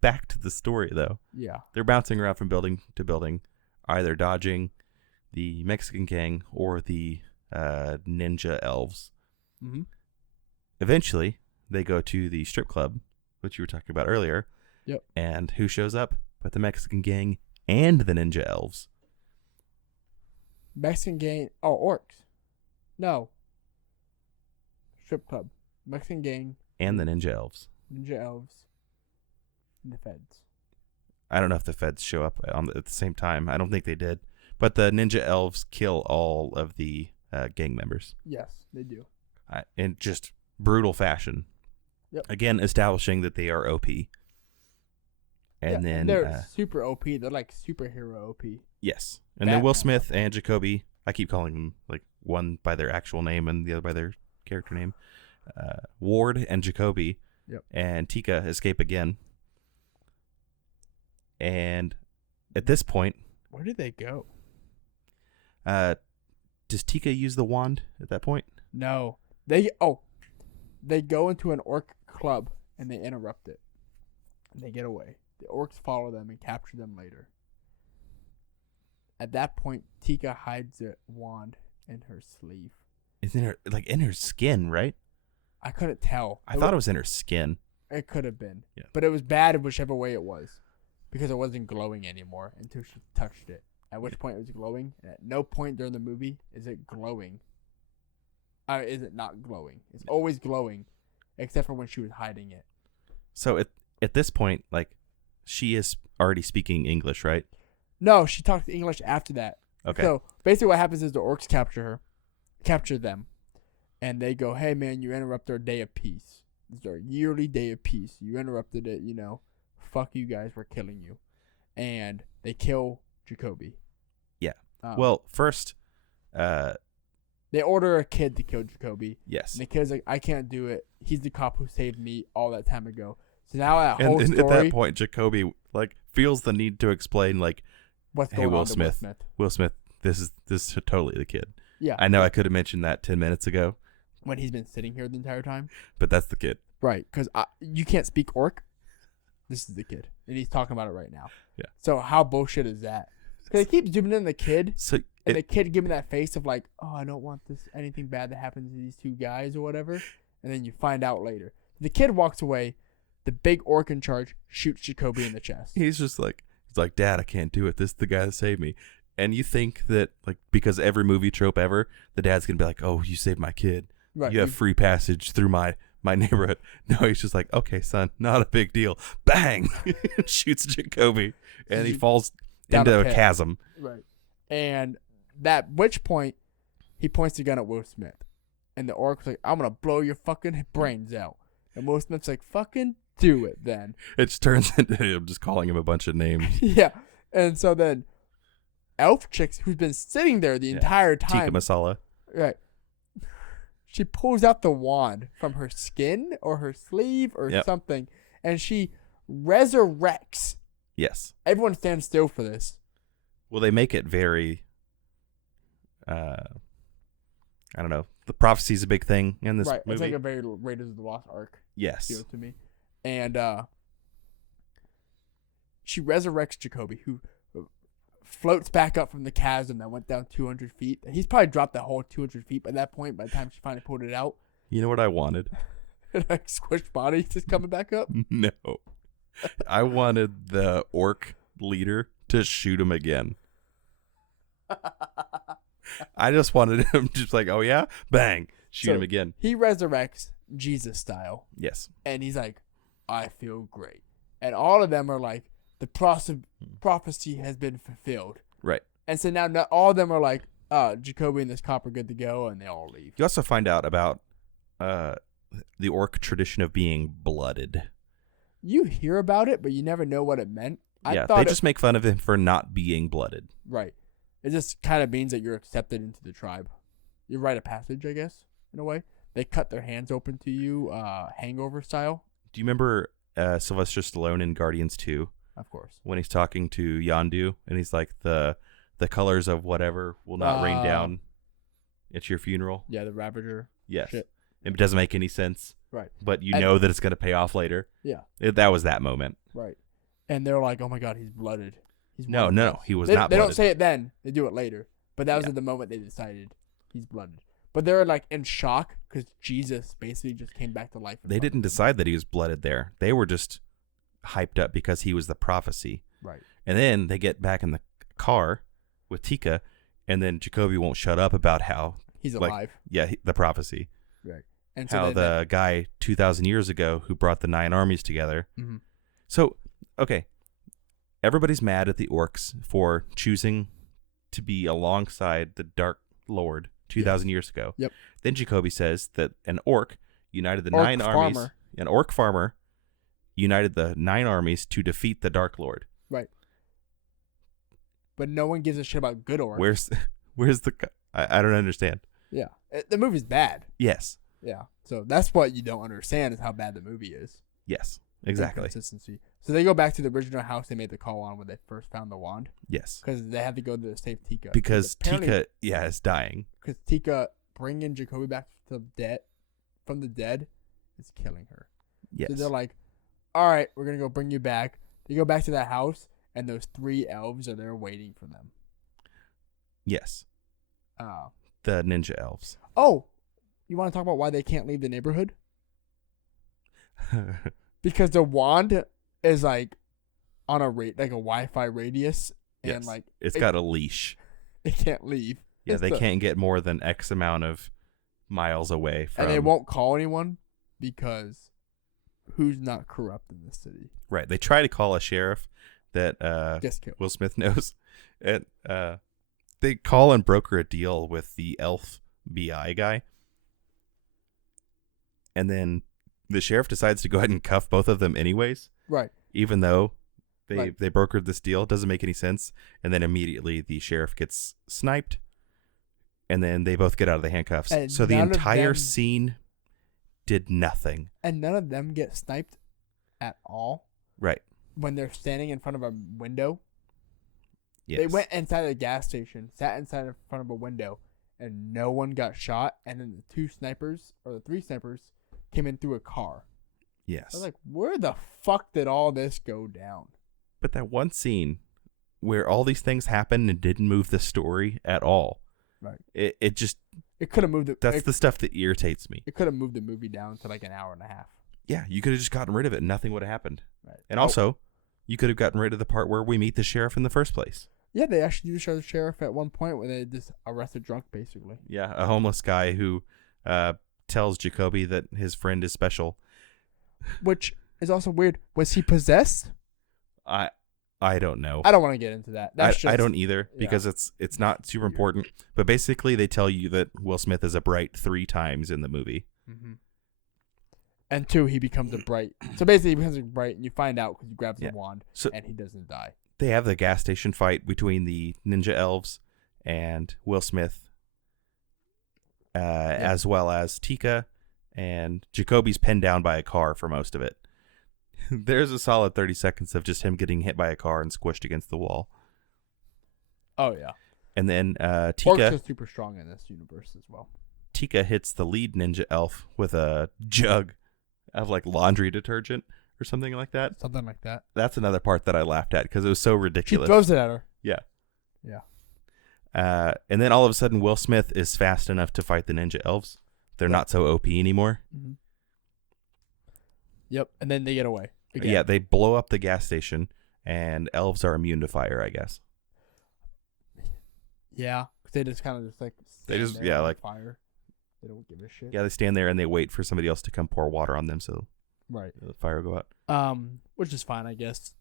Back to the story though. Yeah. They're bouncing around from building to building, either dodging the Mexican gang or the ninja elves. Mm-hmm. Eventually, they go to the strip club, which you were talking about earlier. Yep. And who shows up but the Mexican gang and the ninja elves? Mexican gang. Oh, orcs. No. Strip club. Mexican gang. And the ninja elves. Ninja elves. And the feds. I don't know if the feds show up at the same time. I don't think they did. But the ninja elves kill all of the gang members. Yes, they do. In just brutal fashion. Yep. Again, establishing that they are OP. And then they're super OP. They're like superhero OP. yes. And then Will Smith and Jacoby I keep calling them like one by their actual name and the other by their character name. Ward and Jacoby and Tika escape again. And at this point, where did they go? Does Tika use the wand at that point? No. They go into an orc club and they interrupt it. And they get away. The orcs follow them and capture them later. At that point, Tika hides the wand in her sleeve. It's in her skin, right? I couldn't tell. I thought it was in her skin. It could have been. Yeah. But it was bad whichever way it was. Because it wasn't glowing anymore until she touched it. At which point it was glowing. And at no point during the movie is it glowing. Is it not glowing? It's always glowing. Except for when she was hiding it. So at this point, like, she is already speaking English, right? No, she talks English after that. Okay. So basically what happens is the orcs capture them. And they go, hey man, you interrupt our day of peace. This is our yearly day of peace. You interrupted it, Fuck you guys, we're killing you. And they kill Jacoby. Yeah. Well, first, they order a kid to kill Jacoby. Yes. And the kid's like, I can't do it. He's the cop who saved me all that time ago. So now that whole and story. At that point, Jacoby feels the need to explain what's hey, going Will on Smith. to Will Smith. Will Smith, this is totally the kid. Yeah. I know I could have mentioned that 10 minutes ago. When he's been sitting here the entire time. But that's the kid. Right. Because you can't speak orc. This is the kid. And he's talking about it right now. Yeah. So how bullshit is that? Because they keep zooming in the kid. So and the kid giving that face of like, oh, I don't want anything bad to happen to these two guys or whatever. And then you find out later. The kid walks away. The big orc in charge shoots Jacoby in the chest. He's just like, Dad, I can't do it. This is the guy that saved me. And you think that, because every movie trope ever, the dad's going to be like, oh, you saved my kid. Right. You have free passage through my neighborhood. No, he's just like, okay, son, not a big deal. Bang! Shoots Jacoby. And he falls into a chasm. Right. And at which point, he points the gun at Will Smith. And the orc's like, I'm going to blow your fucking brains out. And Will Smith's like, fucking do it then. It just turns into him just calling him a bunch of names. Yeah. And so then, Elf Chicks, who's been sitting there the entire time. Tikka masala. Right. She pulls out the wand from her skin or her sleeve or something, and she resurrects. Yes. Everyone stands still for this. Well, they make it very, I don't know. The prophecy's a big thing in this movie. It's like a very Raiders of the Lost Ark. Yes. Feel to me. And she resurrects Jacoby, who floats back up from the chasm that went down 200 feet. He's probably dropped that whole 200 feet by that point, by the time she finally pulled it out. You know what I wanted? Like squished body just coming back up? No. I wanted the orc leader to shoot him again. I just wanted him just like, oh yeah? Bang. Shoot him again. He resurrects Jesus style. Yes. And he's like, I feel great. And all of them are like, the prophecy has been fulfilled. Right. And so now all of them are like, Jacoby and this cop are good to go, and they all leave. You also find out about the orc tradition of being blooded. You hear about it, but you never know what it meant. They just make fun of him for not being blooded. Right. It just kind of means that you're accepted into the tribe. You rite a passage, I guess, in a way. They cut their hands open to you, hangover style. Do you remember Sylvester Stallone in Guardians 2? Of course. When he's talking to Yondu, and he's like, the colors of whatever will not rain down at your funeral. Yeah, the Ravager. Yes. Shit. It doesn't make any sense. Right. But you know that it's going to pay off later. Yeah. That was that moment. Right. And they're like, oh my God, he's blooded. No, he was not blooded. They don't say it then. They do it later. But that was at the moment they decided he's blooded. But they're like in shock because Jesus basically just came back to life. They didn't decide that he was blooded there. They were just hyped up because he was the prophecy. Right. And then they get back in the car with Tika, and then Jacoby won't shut up about how he's alive. The prophecy. Right. And so how the guy 2,000 years ago who brought the 9 armies together. Mm-hmm. So, okay. Everybody's mad at the orcs for choosing to be alongside the Dark Lord 2,000 years ago. Yep. Then Jacoby says that an orc united the 9 armies. An orc farmer united the 9 armies to defeat the Dark Lord. Right. But no one gives a shit about good orcs. Where's the? I don't understand. Yeah, the movie's bad. Yes. Yeah, so that's what you don't understand is how bad the movie is. Yes. Exactly. Inconsistency. So they go back to the original house they made the call on when they first found the wand. Yes. Because they had to go to save Tika. Because Tika, is dying. Because Tika bringing Jacoby back from the dead is killing her. Yes. So they're like, all right, we're going to go bring you back. They go back to that house, and those 3 elves are there waiting for them. Yes. The ninja elves. Oh, you want to talk about why they can't leave the neighborhood? Because the wand is like on a Wi-Fi radius, and yes. It's got a leash. It can't leave. Yeah, they can't get more than X amount of miles away from. And they won't call anyone because who's not corrupt in this city? Right. They try to call a sheriff that Gets killed. Will Smith knows, and they call and broker a deal with the elf BI guy, and then the sheriff decides to go ahead and cuff both of them anyways. Right. Even though they brokered this deal. It doesn't make any sense. And then immediately the sheriff gets sniped. And then they both get out of the handcuffs. And so the entire scene did nothing. And none of them get sniped at all. Right. When they're standing in front of a window. Yes. They went inside the gas station, sat inside in front of a window, and no one got shot. And then the 3 snipers came in through a car. Yes. I was like, where the fuck did all this go down? But that one scene where all these things happened and didn't move the story at all. Right. It just... It could have moved it. That's the stuff that irritates me. It could have moved the movie down to like an hour and a half. Yeah, you could have just gotten rid of it and nothing would have happened. Right. And also, you could have gotten rid of the part where we meet the sheriff in the first place. Yeah, they actually do show the sheriff at one point where they just arrested drunk, basically. Yeah, a homeless guy who tells Jacoby that his friend is special. Which is also weird. Was he possessed? I don't know. I don't want to get into that. I don't either because it's not super important. But basically, they tell you that Will Smith is a bright 3 times in the movie. Mm-hmm. And 2, he becomes a bright. So basically, he becomes a bright, and you find out because he grabs the wand, and he doesn't die. They have the gas station fight between the ninja elves and Will Smith, as well as Tika, and Jacoby's pinned down by a car for most of it. There's a solid 30 seconds of just him getting hit by a car and squished against the wall. Oh, yeah. And then Tika... Orcs are super strong in this universe as well. Tika hits the lead ninja elf with a jug of like laundry detergent or something like that. Something like that. That's another part that I laughed at because it was so ridiculous. He throws it at her. Yeah. Yeah. And then all of a sudden, Will Smith is fast enough to fight the ninja elves. They're not so OP anymore. Mm-hmm. Yep. And then they get away. Again. Yeah, they blow up the gas station, and elves are immune to fire, I guess. Yeah. They just kind of like fire. They don't give a shit. Yeah, they stand there and they wait for somebody else to come pour water on them so the fire will go out. Which is fine, I guess.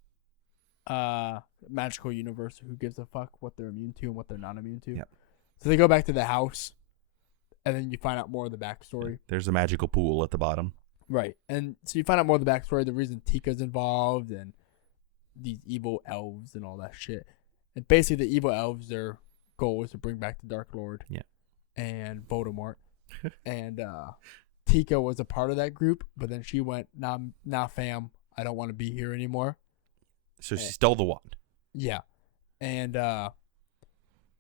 Magical universe, who gives a fuck what they're immune to and what they're not immune to. Yep. So they go back to the house, and then you find out more of the backstory. There's a magical pool at the bottom. Right. And so you find out more of the backstory, the reason Tika's involved, and these evil elves and all that shit. And basically the evil elves, their goal is to bring back the Dark Lord. Yeah. And Voldemort. And Tika was a part of that group, but then she went, nah fam, I don't want to be here anymore. So she stole the wand. Yeah. And well,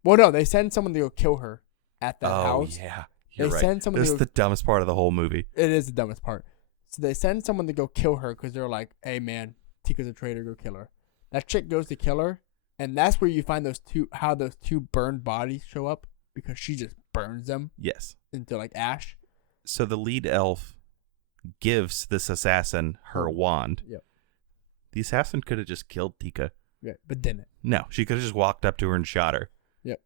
no, they send someone to go kill her at that house. Oh yeah. You're right. This is the dumbest part of the whole movie. It is the dumbest part. So they send someone to go kill her because they're like, hey, man, Tika's a traitor, go kill her. That chick goes to kill her, and that's where you find those two burned bodies show up because she just burns them into, like, ash. So the lead elf gives this assassin her wand. Yep. The assassin could have just killed Tika. Yeah, but didn't. No, she could have just walked up to her and shot her. Yep.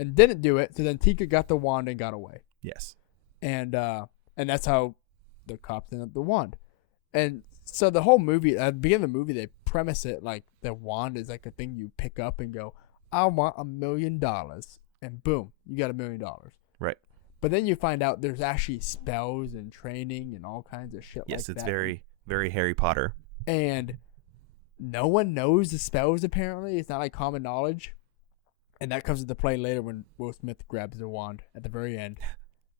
And didn't do it, so then Tika got the wand and got away. Yes. And that's how the cops ended up the wand. And so the whole movie, at the beginning of the movie, they premise it like the wand is like a thing you pick up and go, I want $1 million. And boom, you got $1 million. Right. But then you find out there's actually spells and training and all kinds of shit like that. Yes, it's very, very Harry Potter. And no one knows the spells, apparently. It's not like common knowledge. And that comes into play later when Will Smith grabs the wand at the very end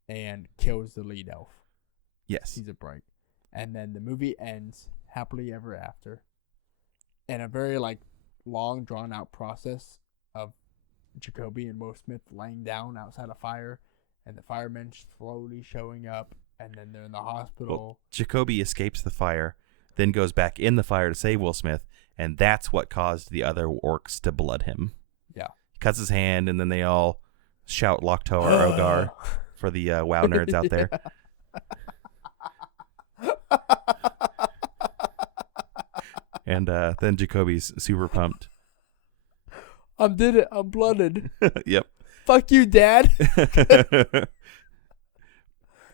and kills the lead elf. Yes. He's a bright. And then the movie ends happily ever after. And a very long drawn out process of Jacoby and Will Smith laying down outside a fire and the firemen slowly showing up, and then they're in the hospital. Well, Jacoby escapes the fire, then goes back in the fire to save Will Smith, and that's what caused the other orcs to blood him. Yeah. He cuts his hand, and then they all shout Loktor Ogar for the WoW nerds out there. And then Jacoby's super pumped. I'm blooded. Yep. Fuck you, Dad.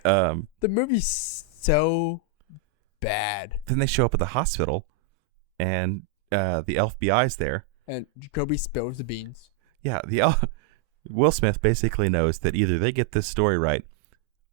The movie's so bad. Then they show up at the hospital, and the FBI's there. And Jacoby spills the beans. Yeah, Will Smith basically knows that either they get this story right,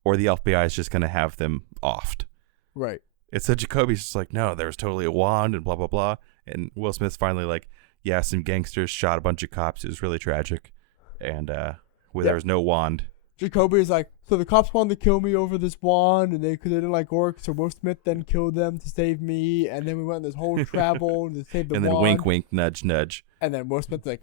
or the FBI is just going to have them offed. Right. And so Jacoby's just like, no, there was totally a wand and blah, blah, blah. And Will Smith's finally like, yeah, some gangsters shot a bunch of cops. It was really tragic. And there was no wand. Jacoby is like, so the cops wanted to kill me over this wand, and because they didn't like orcs, so Will Smith then killed them to save me, and then we went on this whole travel to save the wand. And then wink, wink, nudge, nudge. And then Will Smith's like,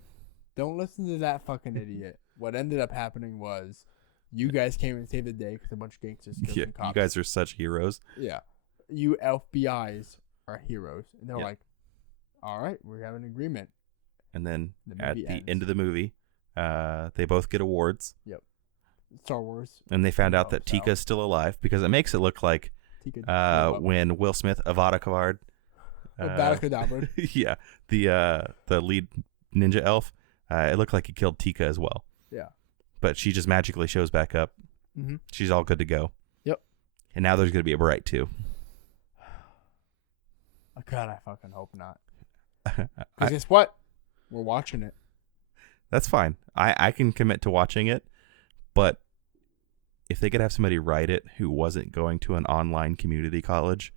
don't listen to that fucking idiot. What ended up happening was you guys came and saved the day because a bunch of gangsters killed some cops. You guys are such heroes. Yeah. You FBI's are heroes. And they're like, all right, we have an agreement. And then at the ends. end of the movie, they both get awards. Yep. Star Wars. And they found out that Tika's still alive because it makes it look like when Will Smith, Avada Kedavra. Yeah. The lead ninja elf, it looked like he killed Tika as well. Yeah. But she just magically shows back up. Mm-hmm. She's all good to go. Yep. And now there's going to be a Bright too. God, I fucking hope not. Because guess what? We're watching it. That's fine. I can commit to watching it, but if they could have somebody write it who wasn't going to an online community college,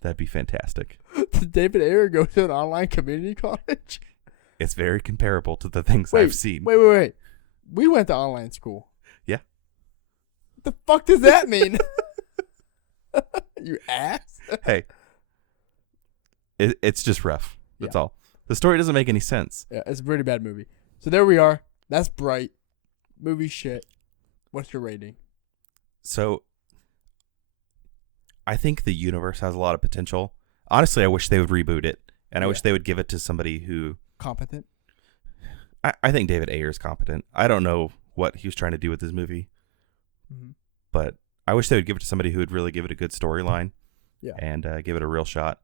that'd be fantastic. Did David Ayer go to an online community college? It's very comparable to the things I've seen. Wait. We went to online school. Yeah. What the fuck does that mean? You ass. Hey. It's just rough. That's all. The story doesn't make any sense. Yeah, it's a pretty bad movie. So there we are. That's Bright. Movie shit. What's your rating? So, I think the universe has a lot of potential. Honestly, I wish they would reboot it. And I wish they would give it to somebody who... Competent? I think David Ayer is competent. I don't know what he was trying to do with this movie. Mm-hmm. But I wish they would give it to somebody who would really give it a good storyline. Yeah. And give it a real shot.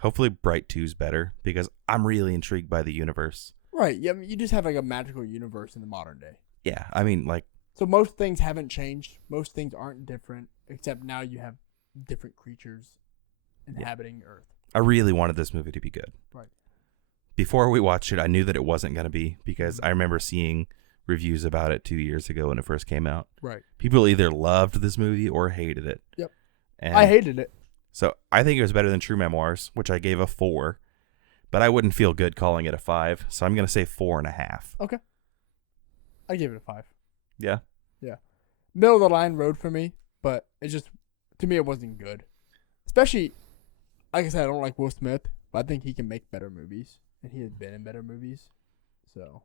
Hopefully Bright 2's better, because I'm really intrigued by the universe. Right. Yeah, I mean, you just have like a magical universe in the modern day. Yeah, I mean, like... So most things haven't changed. Most things aren't different, except now you have different creatures inhabiting Earth. I really wanted this movie to be good. Right. Before we watched it, I knew that it wasn't going to be, because I remember seeing reviews about it 2 years ago when it first came out. Right. People either loved this movie or hated it. Yep. And I hated it. So I think it was better than True Memoirs, which I gave a 4. But I wouldn't feel good calling it a 5, so I'm going to say 4.5. Okay. I give it a 5. Yeah? Yeah. Middle of the line road for me, but it just, to me, it wasn't good. Especially, like I said, I don't like Will Smith, but I think he can make better movies, and he has been in better movies. So,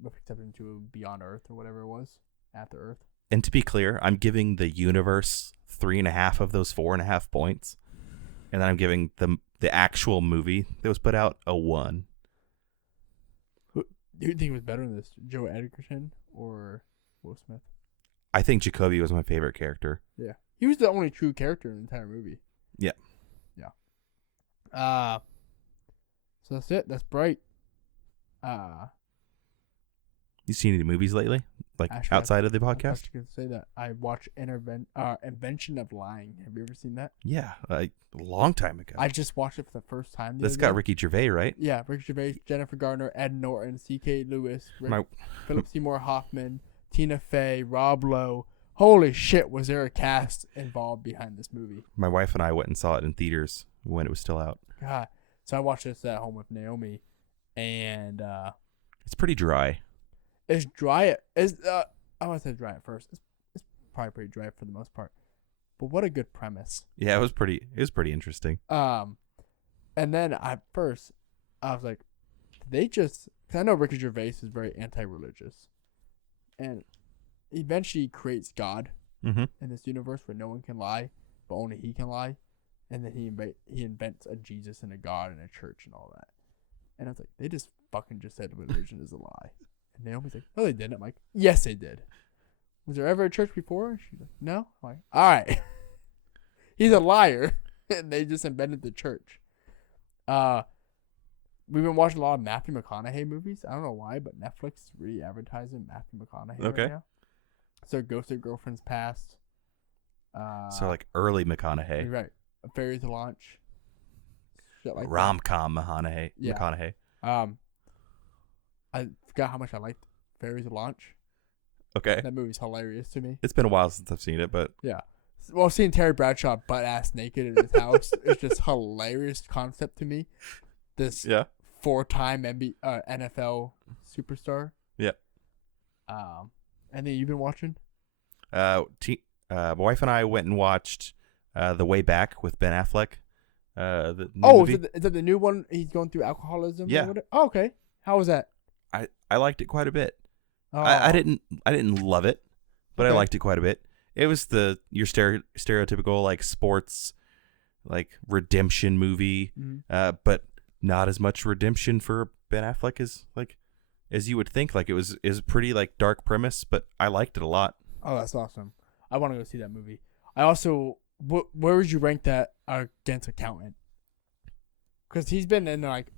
with exception to Beyond Earth or whatever it was, After Earth. And to be clear, I'm giving the universe 3.5 of those 4.5 points. And then I'm giving the actual movie that was put out a 1. Who do you think was better in this? Joe Edgerton or Will Smith? I think Jacoby was my favorite character. Yeah. He was the only true character in the entire movie. Yeah. Yeah. So that's it. That's Bright. You seen any movies lately? Like Actually, outside of the I podcast? was going to say that. I watched Invention of Lying. Have you ever seen that? Yeah, a long time ago. I just watched it for the first time. This got Ricky Gervais, right? Yeah, Ricky Gervais, Jennifer Garner, Ed Norton, C.K. Lewis, Philip Seymour Hoffman, Tina Fey, Rob Lowe. Holy shit, was there a cast involved behind this movie? My wife and I went and saw it in theaters when it was still out. God. So I watched this at home with Naomi, and It's pretty dry. It's dry. I want to say dry at first. It's probably pretty dry for the most part. But what a good premise. Yeah, it was pretty interesting. And then at first, I was like, because I know Ricky Gervais is very anti-religious, and eventually he creates God in this universe where no one can lie, but only he can lie, and then he invents a Jesus and a God and a church and all that. And I was like, they just fucking just said religion is a lie. And Naomi's like, no, they didn't. I'm like, yes, they did. Was there ever a church before? She's like, no. I'm like, all right. He's a liar, and they just invented the church. We've been watching a lot of Matthew McConaughey movies. I don't know why, but Netflix is really advertising Matthew McConaughey right now. So Ghosted Girlfriend's Past. So like early McConaughey. Right. A Fairy to Launch. Shit like rom-com McConaughey. Yeah. McConaughey. I forgot how much I liked Fairy to Launch. Okay. That movie's hilarious to me. It's been a while since I've seen it, but yeah. Well, seeing Terry Bradshaw butt-ass naked in his house is just hilarious concept to me. This 4-time NFL superstar. Yeah. Anything you've been watching? My wife and I went and watched The Way Back with Ben Affleck. The new movie. Is it the new one? He's going through alcoholism. Yeah. Or whatever? Oh, okay. How was that? I liked it quite a bit. Oh. I didn't love it, but Okay. I liked it quite a bit. It was your stereotypical like sports, like redemption movie, but not as much redemption for Ben Affleck as you would think. Like it was pretty like dark premise, but I liked it a lot. Oh, that's awesome. I want to go see that movie. I also, where would you rank that against Accountant? Because he's been in like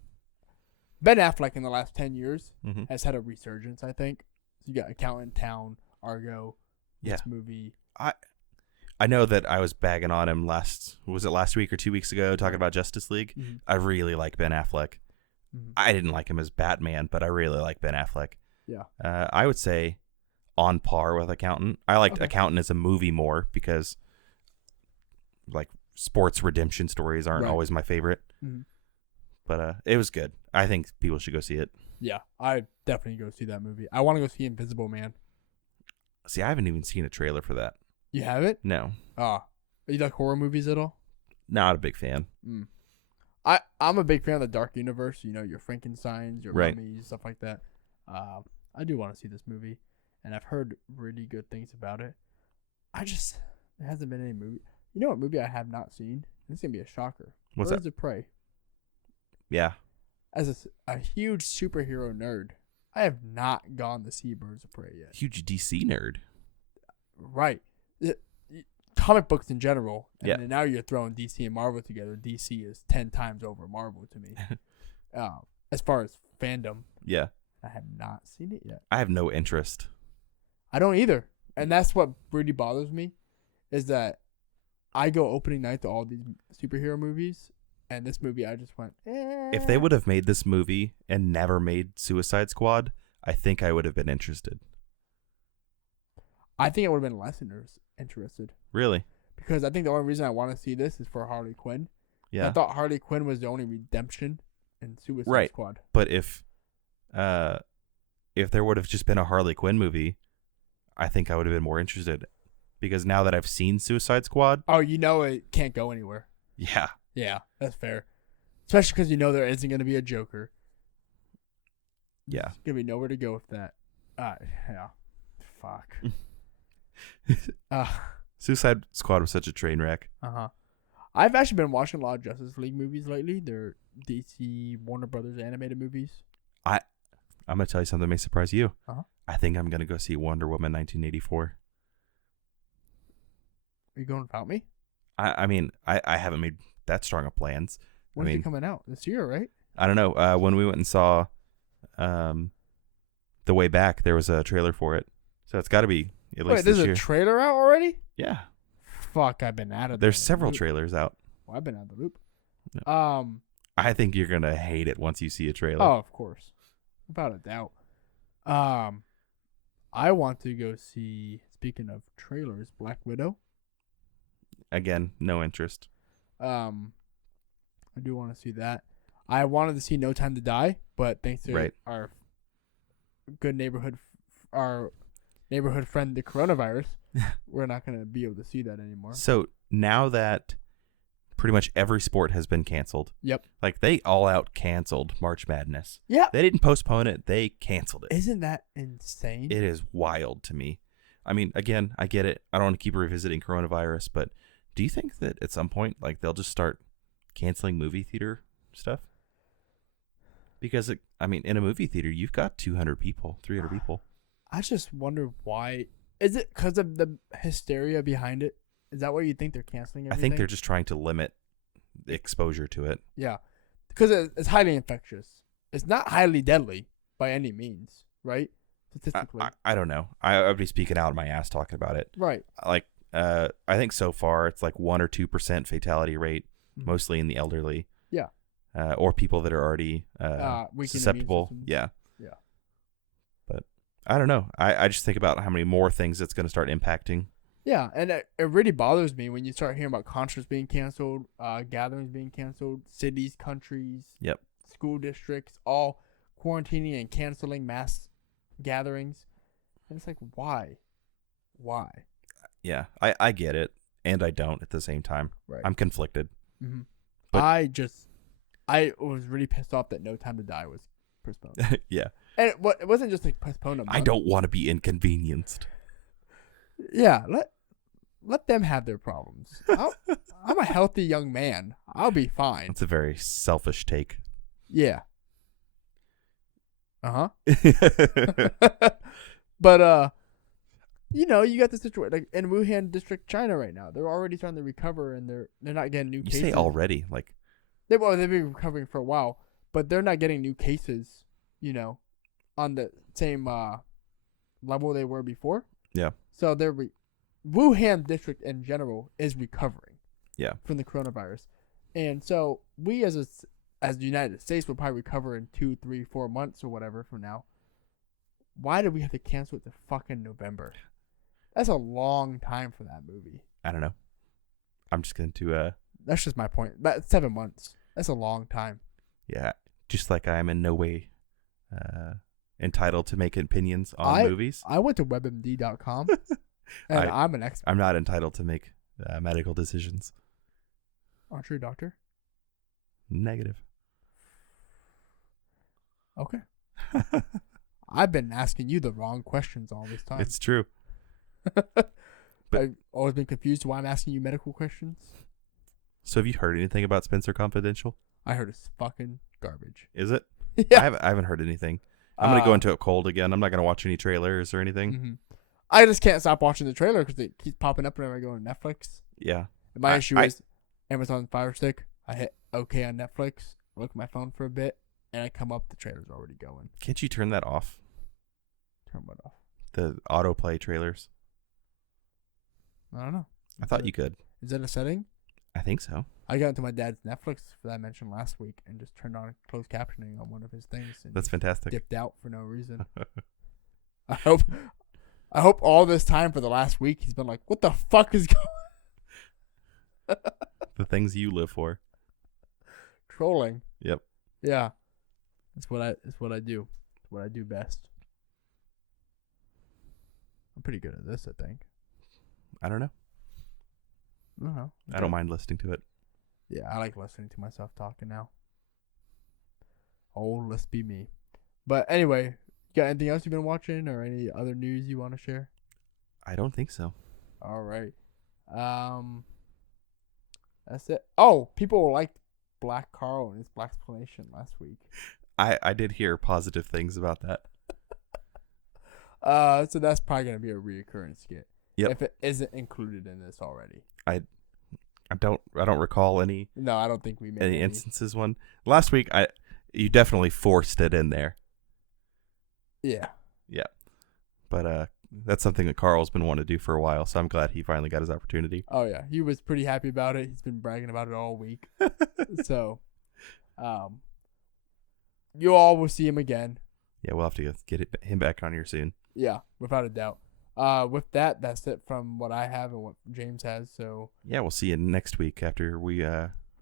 Ben Affleck in the last 10 years has had a resurgence. I think so. You got Accountant, Town, Argo, this movie. I know that I was bagging on him last week or 2 weeks ago talking about Justice League. Mm-hmm. I really like Ben Affleck. Mm-hmm. I didn't like him as Batman, but I really like Ben Affleck. Yeah. I would say on par with Accountant. I liked Accountant as a movie more because like sports redemption stories aren't always my favorite. Mm-hmm. But it was good. I think people should go see it. Yeah, I definitely go see that movie. I want to go see Invisible Man. See, I haven't even seen a trailer for that. You haven't? No. Are you like horror movies at all? Not a big fan. I'm a big fan of the Dark Universe. You know, your Frankensteins, your mummies, stuff like that. I do want to see this movie, and I've heard really good things about it. There hasn't been any movie. You know what movie I have not seen? This is gonna be a shocker. What's Birds that? of Prey. Yeah. As a huge superhero nerd, I have not gone to see Birds of Prey yet. Huge DC nerd. Right. Comic books in general. Yeah. And now you're throwing DC and Marvel together. DC is 10 times over Marvel to me. As far as fandom. Yeah. I have not seen it yet. I have no interest. I don't either. And that's what really bothers me is that I go opening night to all these superhero movies. And this movie, I just went, eh. If they would have made this movie and never made Suicide Squad, I think I would have been interested. I think I would have been less interested. Really? Because I think the only reason I want to see this is for Harley Quinn. Yeah. I thought Harley Quinn was the only redemption in Suicide Squad. But if there would have just been a Harley Quinn movie, I think I would have been more interested. Because now that I've seen Suicide Squad. Oh, you know it can't go anywhere. Yeah. Yeah, that's fair. Especially because you know there isn't going to be a Joker. Yeah. There's going to be nowhere to go with that. Yeah. Fuck. Suicide Squad was such a train wreck. I've actually been watching a lot of Justice League movies lately. They're DC Warner Brothers animated movies. I'm going to tell you something that may surprise you. I think I'm going to go see Wonder Woman 1984. Are you going without me? I mean, I haven't made that strong of plans. When's it coming out? This year, right? I don't know. When we went and saw The Way Back, there was a trailer for it. So it's got to be at least this year. There's a trailer out already? Yeah. Fuck, I've been out of There's several trailers out. Well, I've been out of the loop. No. I think you're going to hate it once you see a trailer. Oh, of course. Without a doubt. I want to go see, speaking of trailers, Black Widow. Again, no interest. I do want to see that. I wanted to see No Time to Die, but thanks to our good our neighborhood friend, the coronavirus, we're not going to be able to see that anymore. So now that pretty much every sport has been canceled. Yep. Like they all out canceled March Madness. Yeah. They didn't postpone it. They canceled it. Isn't that insane? It is wild to me. I mean, again, I get it. I don't want to keep revisiting coronavirus, but do you think that at some point, like they'll just start canceling movie theater stuff? Because, in a movie theater, you've got 200 people, 300 people. I just wonder why. Is it because of the hysteria behind it? Is that why you think they're canceling everything? I think they're just trying to limit the exposure to it. Yeah. Because it's highly infectious. It's not highly deadly by any means, right? Statistically. I don't know. I would be speaking out of my ass talking about it. Right. Like, I think so far it's like 1 or 2% fatality rate, mostly in the elderly. Yeah. Or people that are already susceptible. Yeah. Yeah. But I don't know. I just think about how many more things it's going to start impacting. Yeah, and it really bothers me when you start hearing about concerts being canceled, gatherings being canceled, cities, countries, school districts, all quarantining and canceling mass gatherings. And it's like, why? Why? Yeah, I get it, and I don't at the same time. Right. I'm conflicted. Mm-hmm. But I was really pissed off that No Time to Die was postponed. Yeah. And it wasn't just like postponed a month. I don't want to be inconvenienced. Yeah, let them have their problems. I'm a healthy young man. I'll be fine. That's a very selfish take. Yeah. But you got the situation like in Wuhan district, China right now. They're already starting to recover, and they're not getting new cases. You say already, like they've been recovering for a while, but they're not getting new cases. On the same level they were before. Yeah. So Wuhan district in general is recovering. Yeah. From the coronavirus, and so we as the United States will probably recover in 2, 3, 4 months or whatever from now. Why did we have to cancel it to fucking November? That's a long time for that movie. I don't know. I'm just going to. That's just my point. That's 7 months. That's a long time. Yeah. Just like I am in no way entitled to make opinions on movies. I went to webmd.com and I'm an expert. I'm not entitled to make medical decisions. Aren't you a doctor? Negative. Okay. I've been asking you the wrong questions all this time. It's true. I've always been confused why I'm asking you medical questions. So have you heard anything about Spencer Confidential? I heard it's fucking garbage. Is it? Yeah. I haven't heard anything. I'm going to go into it cold again. I'm not going to watch any trailers or anything. Mm-hmm. I just can't stop watching the trailer because it keeps popping up whenever I go on Netflix. Yeah. And my issue is Amazon Fire Stick. I hit OK on Netflix, look at my phone for a bit, and I come up, the trailer's already going. Can't you turn that off? Turn what off? The autoplay trailers. I don't know. I thought you could. Is that a setting? I think so. I got into my dad's Netflix that I mentioned last week and just turned on closed captioning on one of his things. And that's fantastic. Dipped out for no reason. I hope all this time for the last week he's been like, what the fuck is going The things you live for. Trolling. Yep. Yeah. It's what I do. It's what I do best. I'm pretty good at this, I think. I don't know. I don't mind listening to it. Yeah, I like listening to myself talking now. Oh, let's be me. But anyway, you got anything else you've been watching or any other news you want to share? I don't think so. All right. That's it. Oh, people liked Black Karl and his blacksplanation last week. I did hear positive things about that. So that's probably going to be a reoccurring skit. Yep. If it isn't included in this already. I don't recall any. No, I don't think we made any instances. One last week, you definitely forced it in there. Yeah. Yeah. But that's something that Karl's been wanting to do for a while, so I'm glad he finally got his opportunity. Oh yeah, he was pretty happy about it. He's been bragging about it all week. So, you all will see him again. Yeah, we'll have to get him back on here soon. Yeah, without a doubt. With that, that's it from what I have and what James has. So yeah, we'll see you next week after we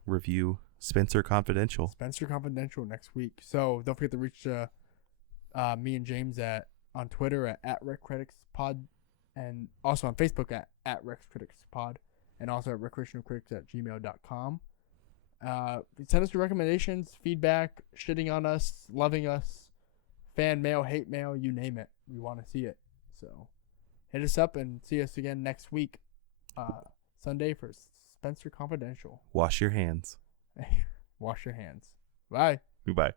review Spencer Confidential. Spencer Confidential next week. So don't forget to reach me and James on Twitter at Rec Critics Pod, and also on Facebook at Rec Critics Pod, and also at recreationalcritics@gmail.com. Send us your recommendations, feedback, shitting on us, loving us, fan mail, hate mail, you name it. We want to see it. So hit us up and see us again next week, Sunday, for Spencer Confidential. Wash your hands. Wash your hands. Bye. Goodbye.